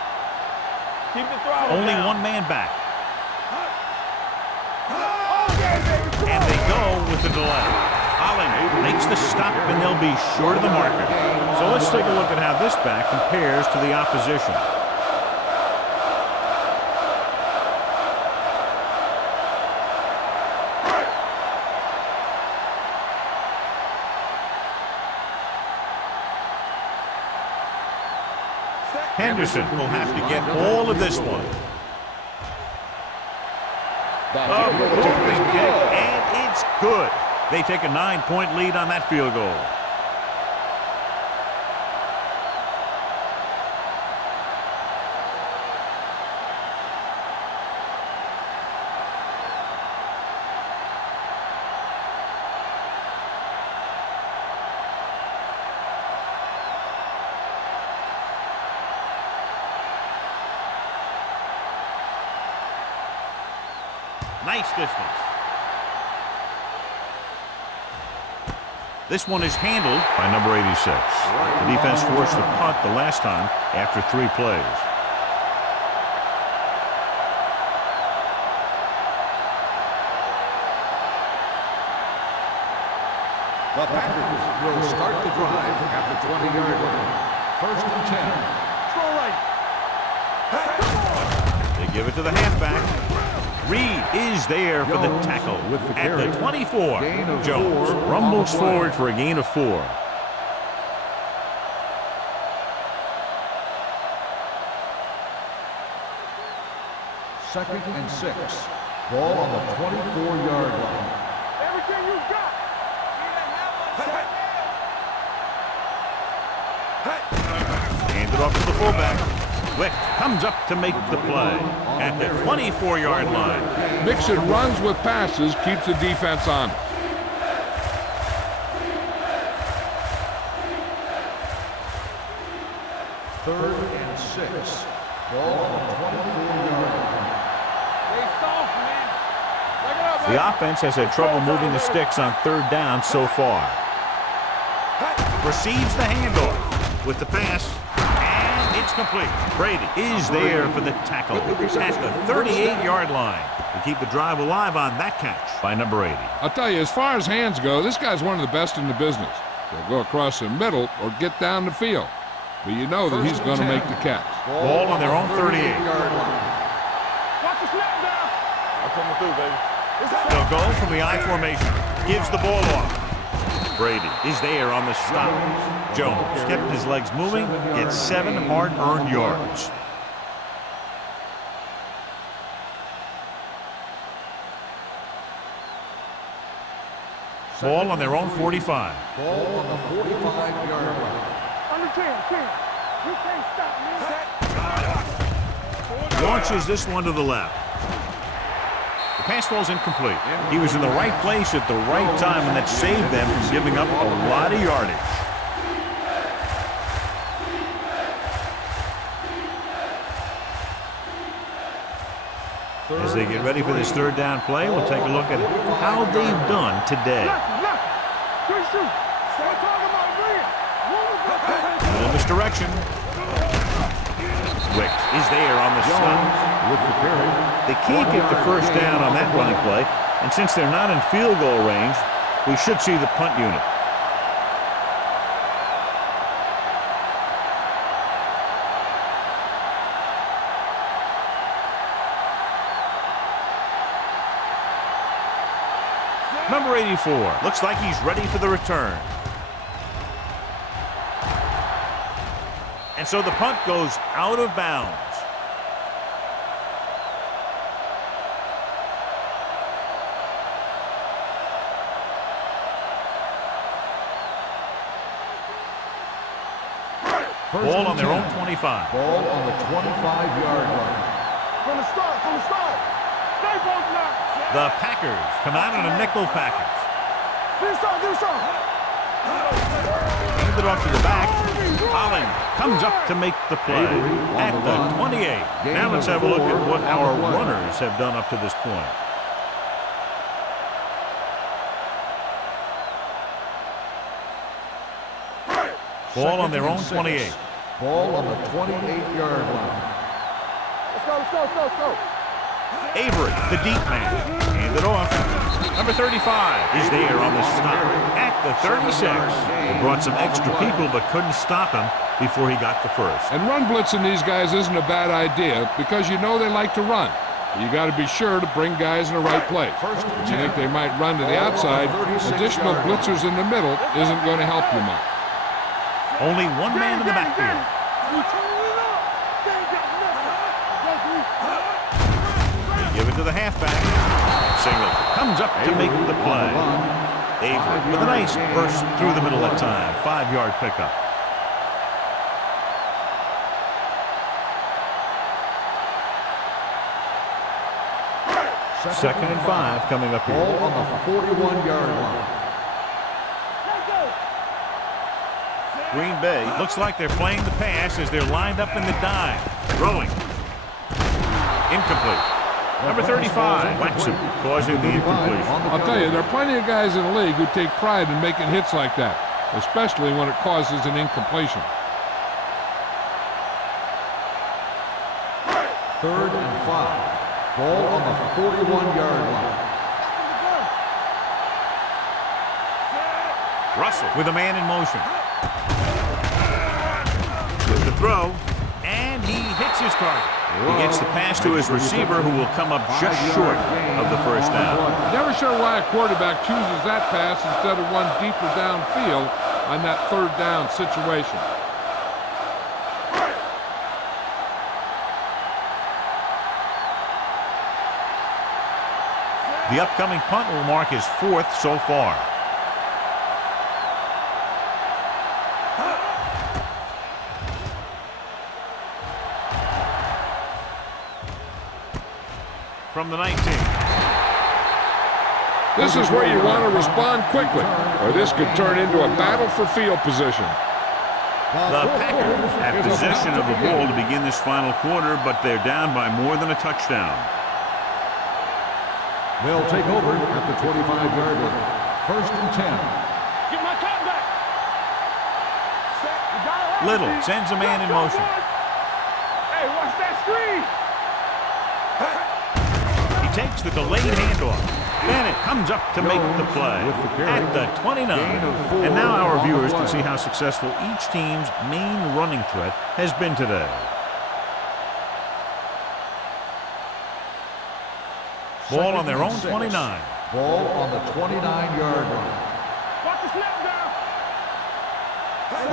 Keep the throw. Only one man back. And they go with the delay. Holland makes the stop, and they'll be short of the marker. So let's take a look at how this back compares to the opposition. Henderson will have to get all of this one. A moving kick, and it's good. They take a 9-point lead on that field goal. Nice distance. This one is handled by number 86. The defense forced a punt the last time after 3 plays. The Packers will start the drive at the 20-yard line. First and 10. They give it to the halfback. Reed is there for the tackle at the 24. Jones rumbles forward for a gain of 4. Second and 6. Ball on the 24-yard line. Everything you got. Handed off to the fullback. Wick comes up to make the play at the 24-yard line. Mixon runs with passes, keeps the defense on. Third and 6. Ball on the 24-yard line. They soft, man. Look it up, The offense has had trouble moving the sticks on third down so far. Receives the handoff with the pass, and it's complete. Brady is there for the tackle at the 38-yard line to keep the drive alive on that catch by number 80. I'll tell you, as far as hands go, this guy's one of the best in the business. He'll go across the middle or get down the field. But you know that he's going to make the catch. Ball on their own 38. Watch the snap down. I'm coming through, baby. They'll go from the I formation. Gives the ball off. Brady is there on the stop. Jones kept his legs moving, gets 7 hard-earned yards. Ball on their own 45. Ball on the 45-yard line. Under 10. You can't stop me. Launches this one to the left. The pass falls incomplete. He was in the right place at the right time, and that saved them from giving up a lot of yardage. As they get ready for this third down play, we'll take a look at how they've done today. Little misdirection. Wick is there on the stop. With the carry. They can't get the first down on that running play, and since they're not in field goal range, we should see the punt unit. Number 84. Looks like he's ready for the return. And so the punt goes out of bounds. Ball on their own 25. Ball on the 25-yard line. From the start. Stay both now. The Packers come out in a nickel package. Do something. Hand it off to the back. Holland comes up to make the play at the 28. Now let's have a look at what our runners have done up to this point. Ball on their own 28. Ball on the 28-yard line. Let's go. Avery, the deep man, hand it off. Number 35 is there on the stop at the 36. They brought some extra people but couldn't stop him before he got the first. And run blitzing these guys isn't a bad idea because you know they like to run. You got to be sure to bring guys in the right place. If you think they might run to the outside, additional blitzers in the middle isn't going to help you much. Only one man in the backfield. They give it to the halfback. Single comes up to make the play. Avery with a nice burst through the middle that time. 5-yard pickup. Second and 5 coming up here. Ball on the 41-yard line. Green Bay looks like they're playing the pass as they're lined up in the dime. Throwing. Incomplete. Number 35, Waxham, causing the incompletion. I'll tell you, there are plenty of guys in the league who take pride in making hits like that, especially when it causes an incompletion. Third and 5. Ball on the 41-yard line. Russell with a man in motion. With the throw, and he hits his target. He gets the pass to his receiver, who will come up just short of the first down. Never sure why a quarterback chooses that pass instead of one deeper downfield on that third down situation. The upcoming punt will mark his 4th so far. From the 19. This is where you want to respond quickly, or this could turn into a battle for field position. The Packers have possession of the ball to begin this final quarter, but they're down by more than a touchdown. They'll take over at the 25-yard line. First and 10. Get my top back. Little sends a man in motion. Hey, watch that screen. He takes the delayed handoff. Bennett comes up to make the play at the 29. And now our viewers can see how successful each team's main running threat has been today. Ball on their own 29. Ball on the 29-yard line. Watch the snap down.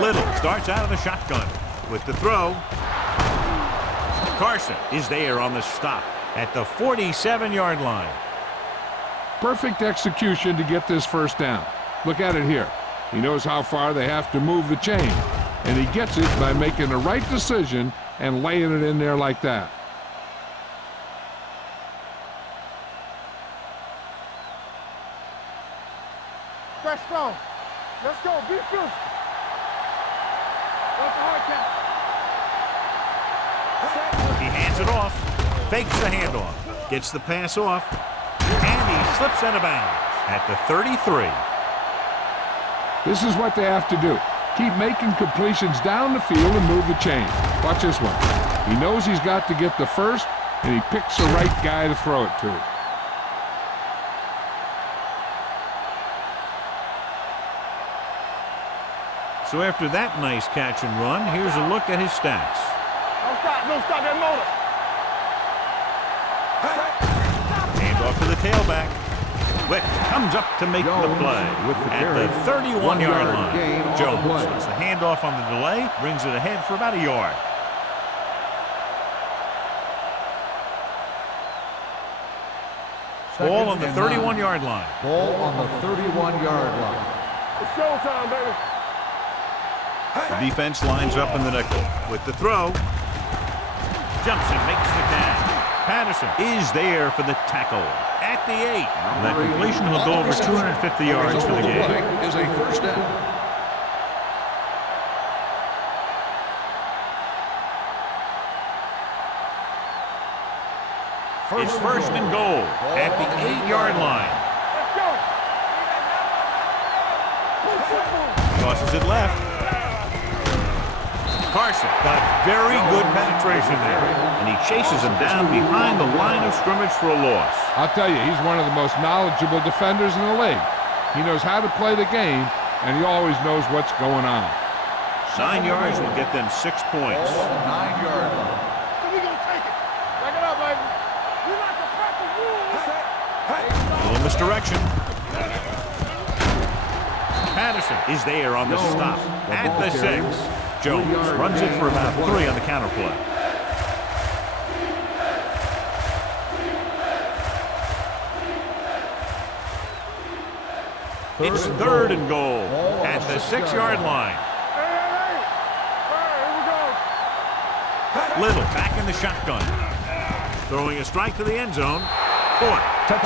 Little starts out of the shotgun with the throw. Carson is there on the stop at the 47-yard line. Perfect execution to get this first down. Look at it here. He knows how far they have to move the chain, and he gets it by making the right decision and laying it in there like that. Fresh strong. Let's go. Be fierce. That's a hard count. He hands it off, fakes the handoff, gets the pass off, and he slips out of bounds at the 33. This is what they have to do. Keep making completions down the field and move the chain. Watch this one. He knows he's got to get the first, and he picks the right guy to throw it to. So after that nice catch and run, here's a look at his stats. Don't stop that motor. Hand off to the tailback. Wick comes up to make the play at the 31-yard line. Jones gets the handoff on the delay, brings it ahead for about a yard. Ball on the 31-yard line. Ball on the 31-yard line. It's showtime, baby. The defense lines up in the nickel with the throw. Jumps and makes the catch. Patterson is there for the tackle at the 8. That completion will go over 250 yards for the game. Is a first down. It's first and goal at the 8-yard line. Let's go. Tosses it left. Carson got very good penetration there, and he chases him down behind the line of scrimmage for a loss. I'll tell you, he's one of the most knowledgeable defenders in the league. He knows how to play the game, and he always knows what's going on. 9 yards will get them 6 points. Ball on the 9-yard line. So we gonna take it. Back it up, baby. We like to practice rules. A little misdirection. Patterson is there on the stop at the 6. Jones runs it for about 3 on the counter play. It's third and goal at the 6-yard line. Hey, here we go. Little back in the shotgun. Throwing a strike to the end zone. Caught.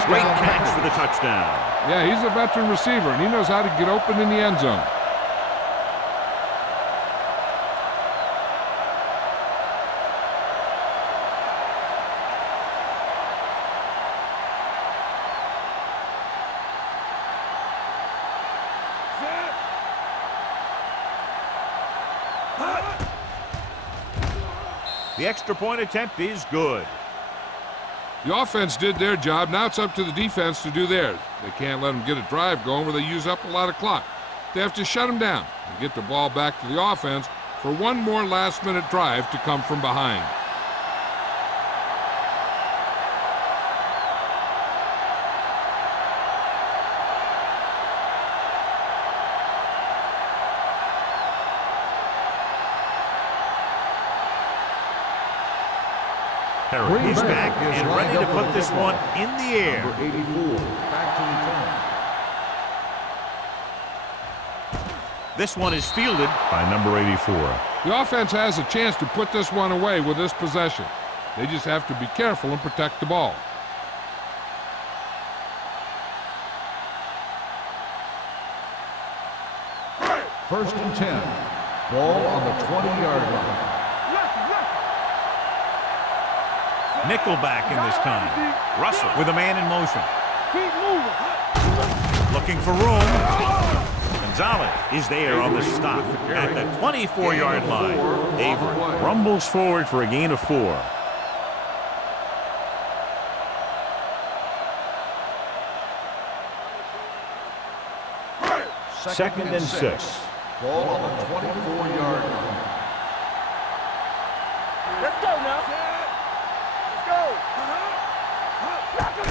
Great catch for the touchdown. Yeah, he's a veteran receiver, and he knows how to get open in the end zone. The extra point attempt is good. The offense did their job. Now it's up to the defense to do theirs. They can't let them get a drive going where they use up a lot of clock. They have to shut them down and get the ball back to the offense for one more last-minute drive to come from behind. He's back and ready to put this one in the air. Number 84, back to return. This one is fielded by number 84. The offense has a chance to put this one away with this possession. They just have to be careful and protect the ball. First and 10. Ball on the 20-yard line. Nickelback in this time. Russell with a man in motion. Keep moving. Looking for room. Gonzalez is there on the stop at the 24-yard line. Avery rumbles forward for a gain of 4. Second and 6. Ball on the 24-yard line. Let's go now.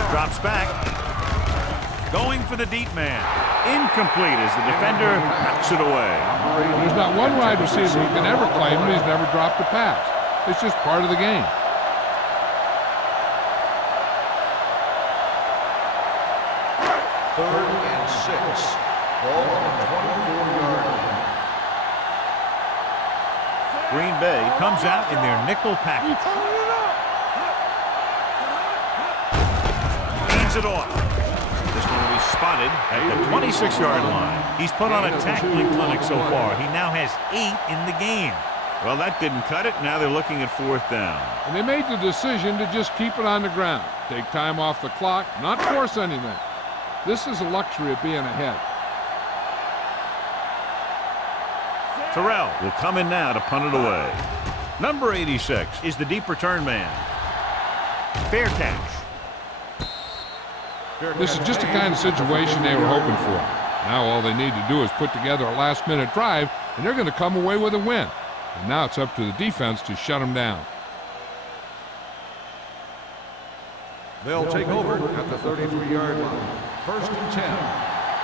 Drops back. Going for the deep man. Incomplete as the defender knocks it away. There's not one wide receiver who can ever claim that he's never dropped a pass. It's just part of the game. Third and 6. Ball on the 24-yard line. Green Bay comes out in their nickel package. Hands it off. This one will be spotted at the 26-yard line. He's put on a tackling clinic so far. He now has 8 in the game. Well, that didn't cut it. Now they're looking at 4th down. And they made the decision to just keep it on the ground. Take time off the clock, not force anything. This is a luxury of being ahead. Terrell will come in now to punt it away. Number 86 is the deep return man. Fair catch. This is just the kind of situation they were hoping for. Now all they need to do is put together a last-minute drive, and they're going to come away with a win. And now it's up to the defense to shut them down. They'll take over at the 33-yard line. 1st and 10.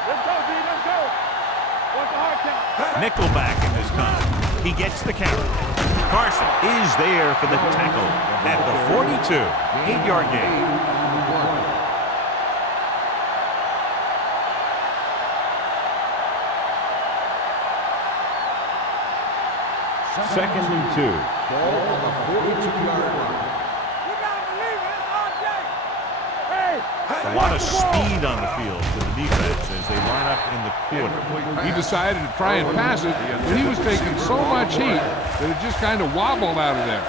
Let's go, D. Let's go. What's the hard count? Nickelback in this time. He gets the carry. Carson is there for the tackle at the 42. 8-yard gain. Second and 2. Ball on the 42-yard line. You gotta believe it. It's RJ. Hey. A lot of speed on the field for the defense as they line up in the quarter. He decided to try and pass it, but he was taking so much heat that it just kind of wobbled out of there.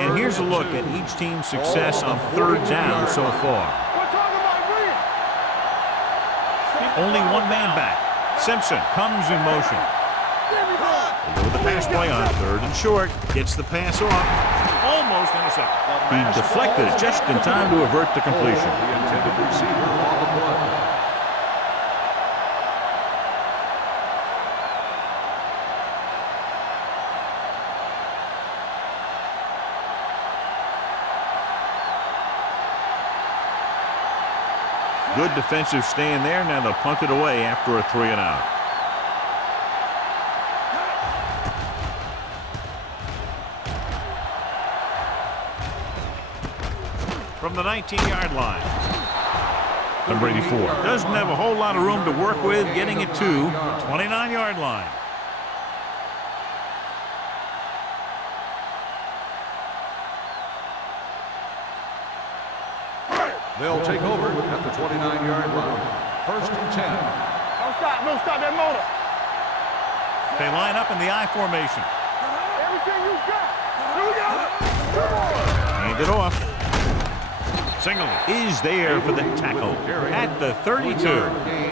And here's a look at each team's success on 3rd down so far. We're talking about green. Only one man back. Simpson comes in motion. There we go. They go with the pass play on 3rd and short. Gets the pass off. Almost intercepted. He deflected it just in time to avert the completion. The intended receiver on the play. Good defensive stand there. Now they'll punt it away after a 3 and out. From the 19-yard line. Number 84 doesn't have a whole lot of room to work with, getting it to the 29-yard line. They'll take over at the 29-yard line. 1st and 10. Don't stop that motor. They line up in the I formation. Everything you got. Here we go. Come on. Hand it off. Single is there for the tackle at the 32.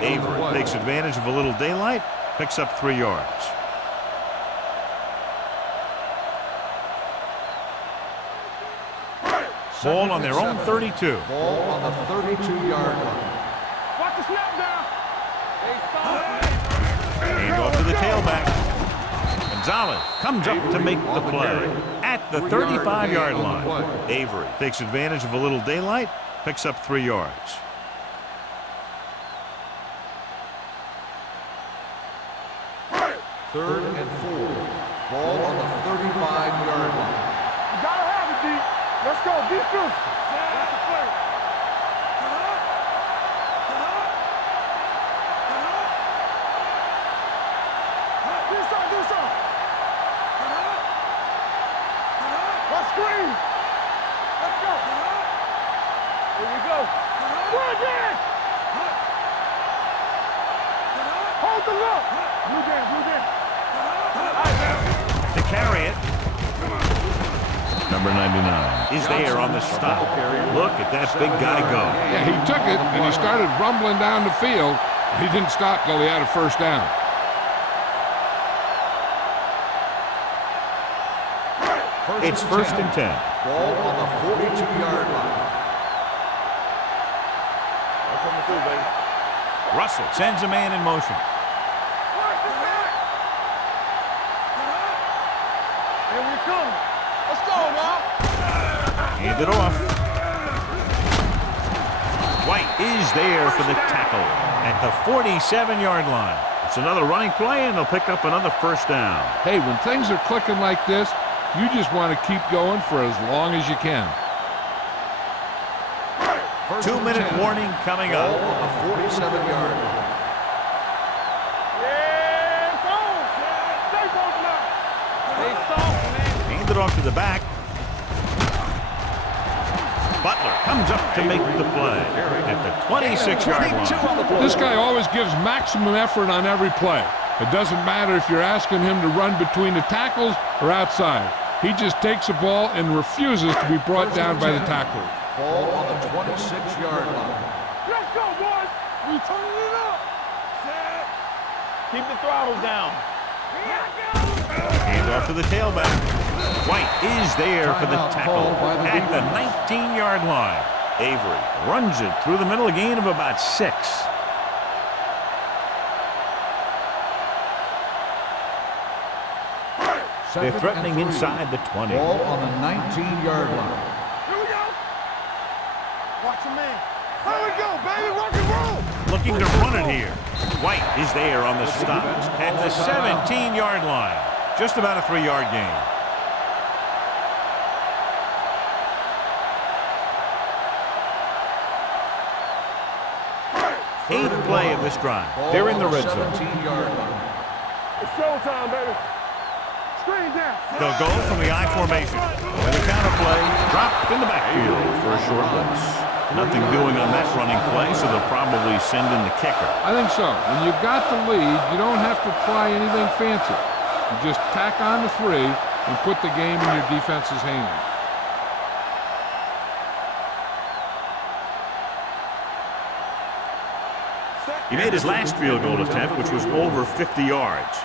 Avery takes advantage of a little daylight, picks up 3 yards. Ball on their own 32. Ball on the 32-yard line. Watch the snap down. Hand off to the tailback. Gonzalez comes up to make the play at the 35-yard line. Avery takes advantage of a little daylight, picks up 3 yards. Third and 4. Ball on the 35-yard line. You gotta have it, D. Let's go. Be physical. That's the play. Do something. Let's screen. Let's go. Here we go. Good again. Hold the look. Blue game. To carry it. Number 99 is there on the stop. Look at that big guy go. Yeah, he took it, and he started rumbling down the field. He didn't stop till he had a 1st down. It's 1st and 10. Ball on the 42-yard line. Russell sends a man in motion. Here we come. Let's go now. Hand it off. White is there for the tackle at the 47-yard line. It's another running play, and they'll pick up another 1st down. Hey, when things are clicking like this, you just want to keep going for as long as you can. First and 2-minute 10. warning coming Ball up. on the 47-yard line. Yeah, it's on. Stay both now. Stay soft, man. Hand it off to the back. Butler comes up to make the play at the 26-yard line. This guy always gives maximum effort on every play. It doesn't matter if you're asking him to run between the tackles or outside. He just takes the ball and refuses to be brought down by the tackler. Ball on the 26-yard line. Let's go, boys. We turning it up. Set. Keep the throttles down. Here I go. Hand off to the tailback. White is there for the tackle at the 19-yard line. Avery runs it through the middle, a gain of about 6. They're threatening inside the 20. Ball on the 19-yard line. Here we go. Watch your man. Here we go, baby. Rock and roll. Looking to run it here. White is there on the stop at the 17-yard line. Just about a 3-yard gain. Eighth play of this drive. They're in the red zone. 17-yard line. It's showtime, baby. Screen down. They'll go from the I formation. With a counter play, dropped in the backfield for a short loss. Nothing doing on that running play, so they'll probably send in the kicker. I think so. When you've got the lead, you don't have to try anything fancy. You just tack on the 3 and put the game in your defense's hands. He made his last field goal attempt, which was over 50 yards.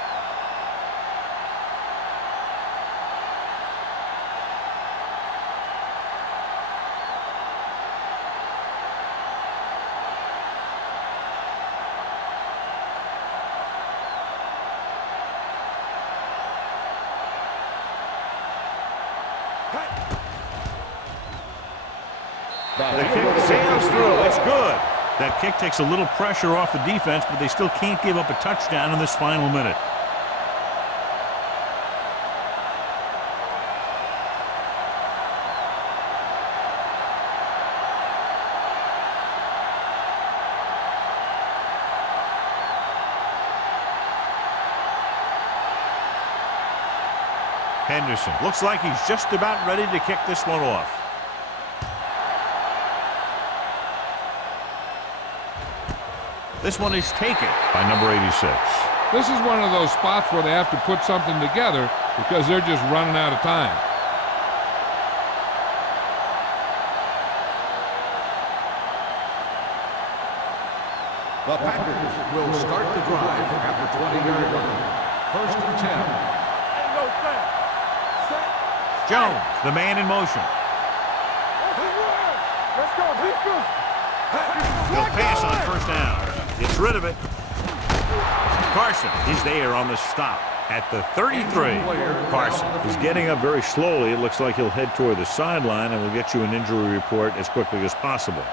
The kick sails through. It's good. That kick takes a little pressure off the defense, but they still can't give up a touchdown in this final minute. Henderson looks like he's just about ready to kick this one off. This one is taken by number 86. This is one of those spots where they have to put something together because they're just running out of time. The Packers will start the drive at the 20-yard line. First and 10. Ain't no thing. Set. Jones, the man in motion. Let's go. Let's go. He'll pass on first down. Gets rid of it. Carson is there on the stop at the 33. Carson is getting up very slowly. It looks like he'll head toward the sideline, and we'll get you an injury report as quickly as possible.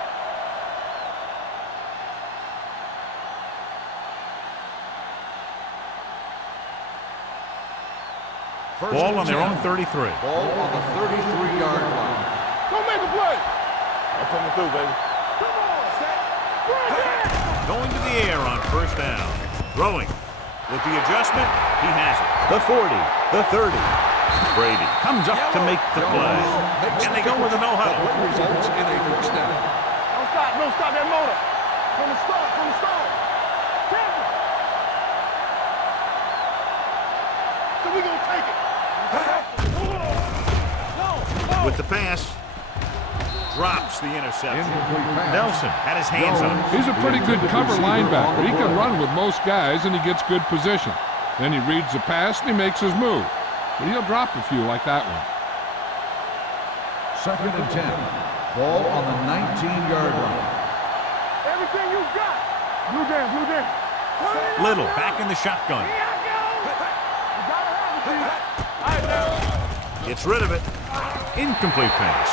Ball on their own 33. Ball on the 33-yard line. Go make a play. I'm coming through, baby. Come on. Set. Going to the air on first down. Throwing. With the adjustment, he has it. The 40, the 30. Brady comes up to make the play. And they go with a no-huddle. The play results in a first down. Don't stop. Don't stop that motor. From the start. From the start. Tampa. So we going to take it. With the pass. Drops the interception. Incomplete pass. Nelson had his hands on it. He's a pretty good cover linebacker. He can run with most guys, and he gets good position. Then he reads the pass, and he makes his move. But he'll drop a few like that one. Second and 10. Ball on the 19-yard line. Everything you got. Blue down. Blue down. Little back in the shotgun. Here I go. You gotta have it, G. All right, now. Gets rid of it. Incomplete pass.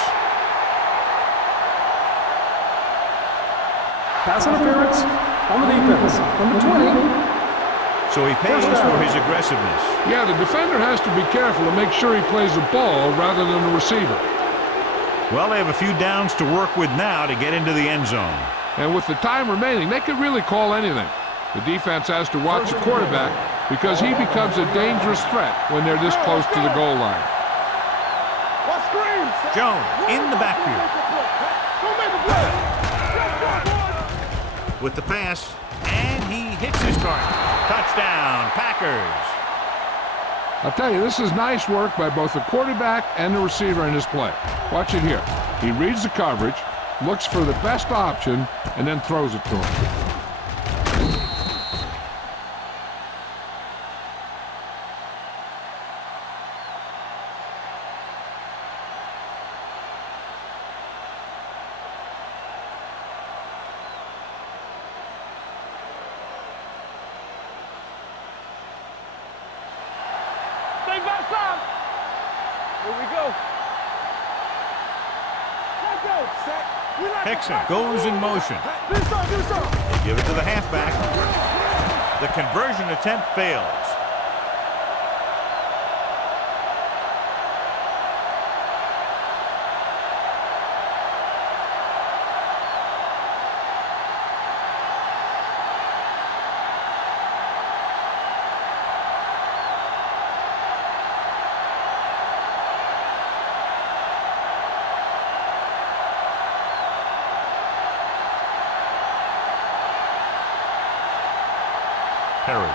Pass interference on the defense. Number 20. So he pays for his aggressiveness. Yeah, the defender has to be careful to make sure he plays the ball rather than the receiver. Well, they have a few downs to work with now to get into the end zone. And with the time remaining, they could really call anything. The defense has to watch the quarterback because he becomes a dangerous threat when they're this close to the goal line. Jones in the backfield. With the pass, and he hits his target. Touchdown, Packers. I'll tell you, this is nice work by both the quarterback and the receiver in this play. Watch it here. He reads the coverage, looks for the best option, and then throws it to him. Hickson goes in motion. They give it to the halfback. The conversion attempt fails.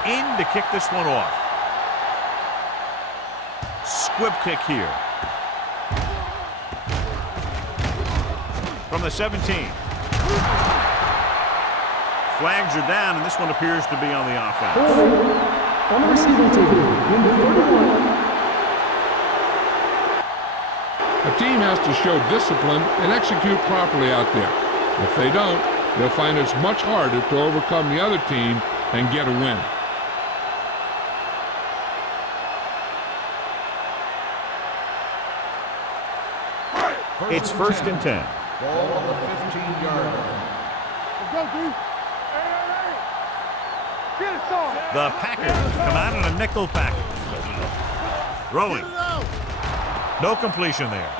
In to kick this one off. Squib kick here. From the 17. Flags are down, and this one appears to be on the offense. On the receiving team, number 31. A team has to show discipline and execute properly out there. If they don't, they'll find it's much harder to overcome the other team and get a win. It's 1st and 10. Ball on the 15-yard line. Let's go, D. Get it, son. The Packers come out in a nickel package. Throwing. No completion there.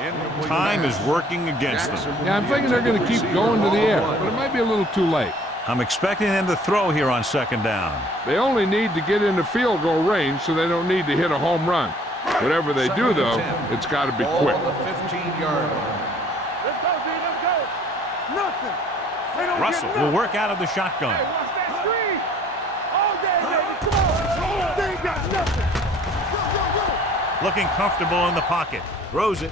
Time is working against them. Yeah, I'm thinking they're going to keep going to the air, but it might be a little too late. I'm expecting them to throw here on 2nd down. They only need to get into field goal range, so they don't need to hit a home run. Whatever they do, though, it's got to be quick. Ball on the 15-yard line. Let's go, D. Let's go. Nothing. They don't Russell get will nothing. work out of the shotgun. Hey, watch that screen. All day, baby. Come on. They ain't got nothing. Looking comfortable in the pocket. Throws it.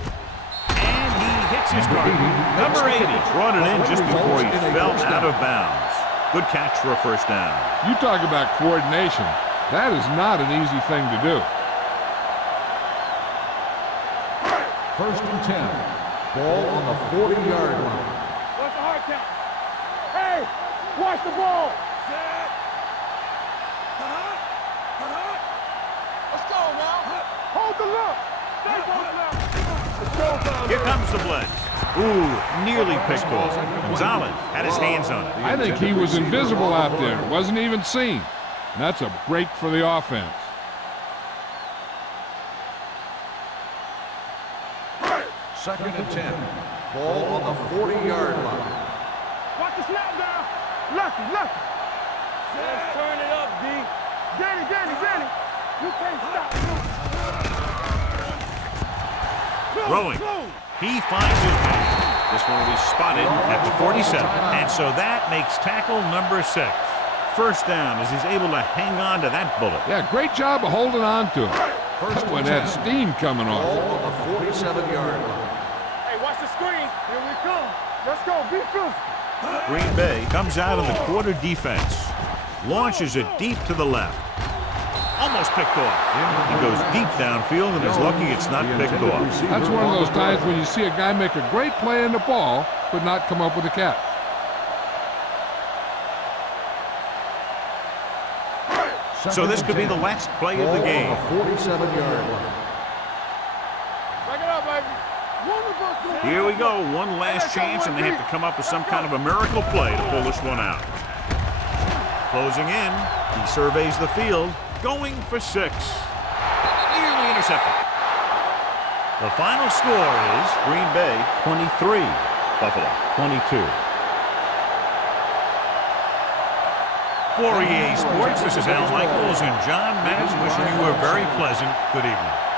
And he hits his target. Number 80 brought it in just before he fell out of bounds. Good catch for a 1st down. You talk about coordination. That is not an easy thing to do. 1st and 10. Ball on the 40-yard line. What's the hard count? Hey, watch the ball. Set. Let's go now. Hold the look. Stay close now. Let's go, Here comes the blitz. Ooh, nearly picked off. Gonzalez had his hands on it. I think he was invisible out there. Wasn't even seen. And that's a break for the offense. 2nd and 10. Ball on the 40-yard line. Watch the snap down. Lucky. Let's turn it up, D. Danny. You can't stop. Throwing. He finds his man. This one will be spotted at the 47. And so that makes tackle number 6. 1st down as he's able to hang on to that bullet. Yeah, great job of holding on to him. That one had steam coming off. Ball on the 47-yard line. Hey, watch the screen. Here we come. Let's go. Be physical. Green Bay comes out of the quarter defense. Launches it deep to the left. Almost picked off. He goes deep downfield and is lucky it's not picked off. That's one of those times when you see a guy make a great play in the ball, but not come up with a catch. So this could be the last play of the game. 47-yard line. Back it up, baby. Here we go. One last chance, and they have to come up with some kind of a miracle play to pull this one out. Closing in. He surveys the field. Going for 6. Nearly intercepted. The final score is Green Bay 23, Buffalo 22. For EA Sports, this is Al Michaels and John Madden wishing you a very pleasant good evening.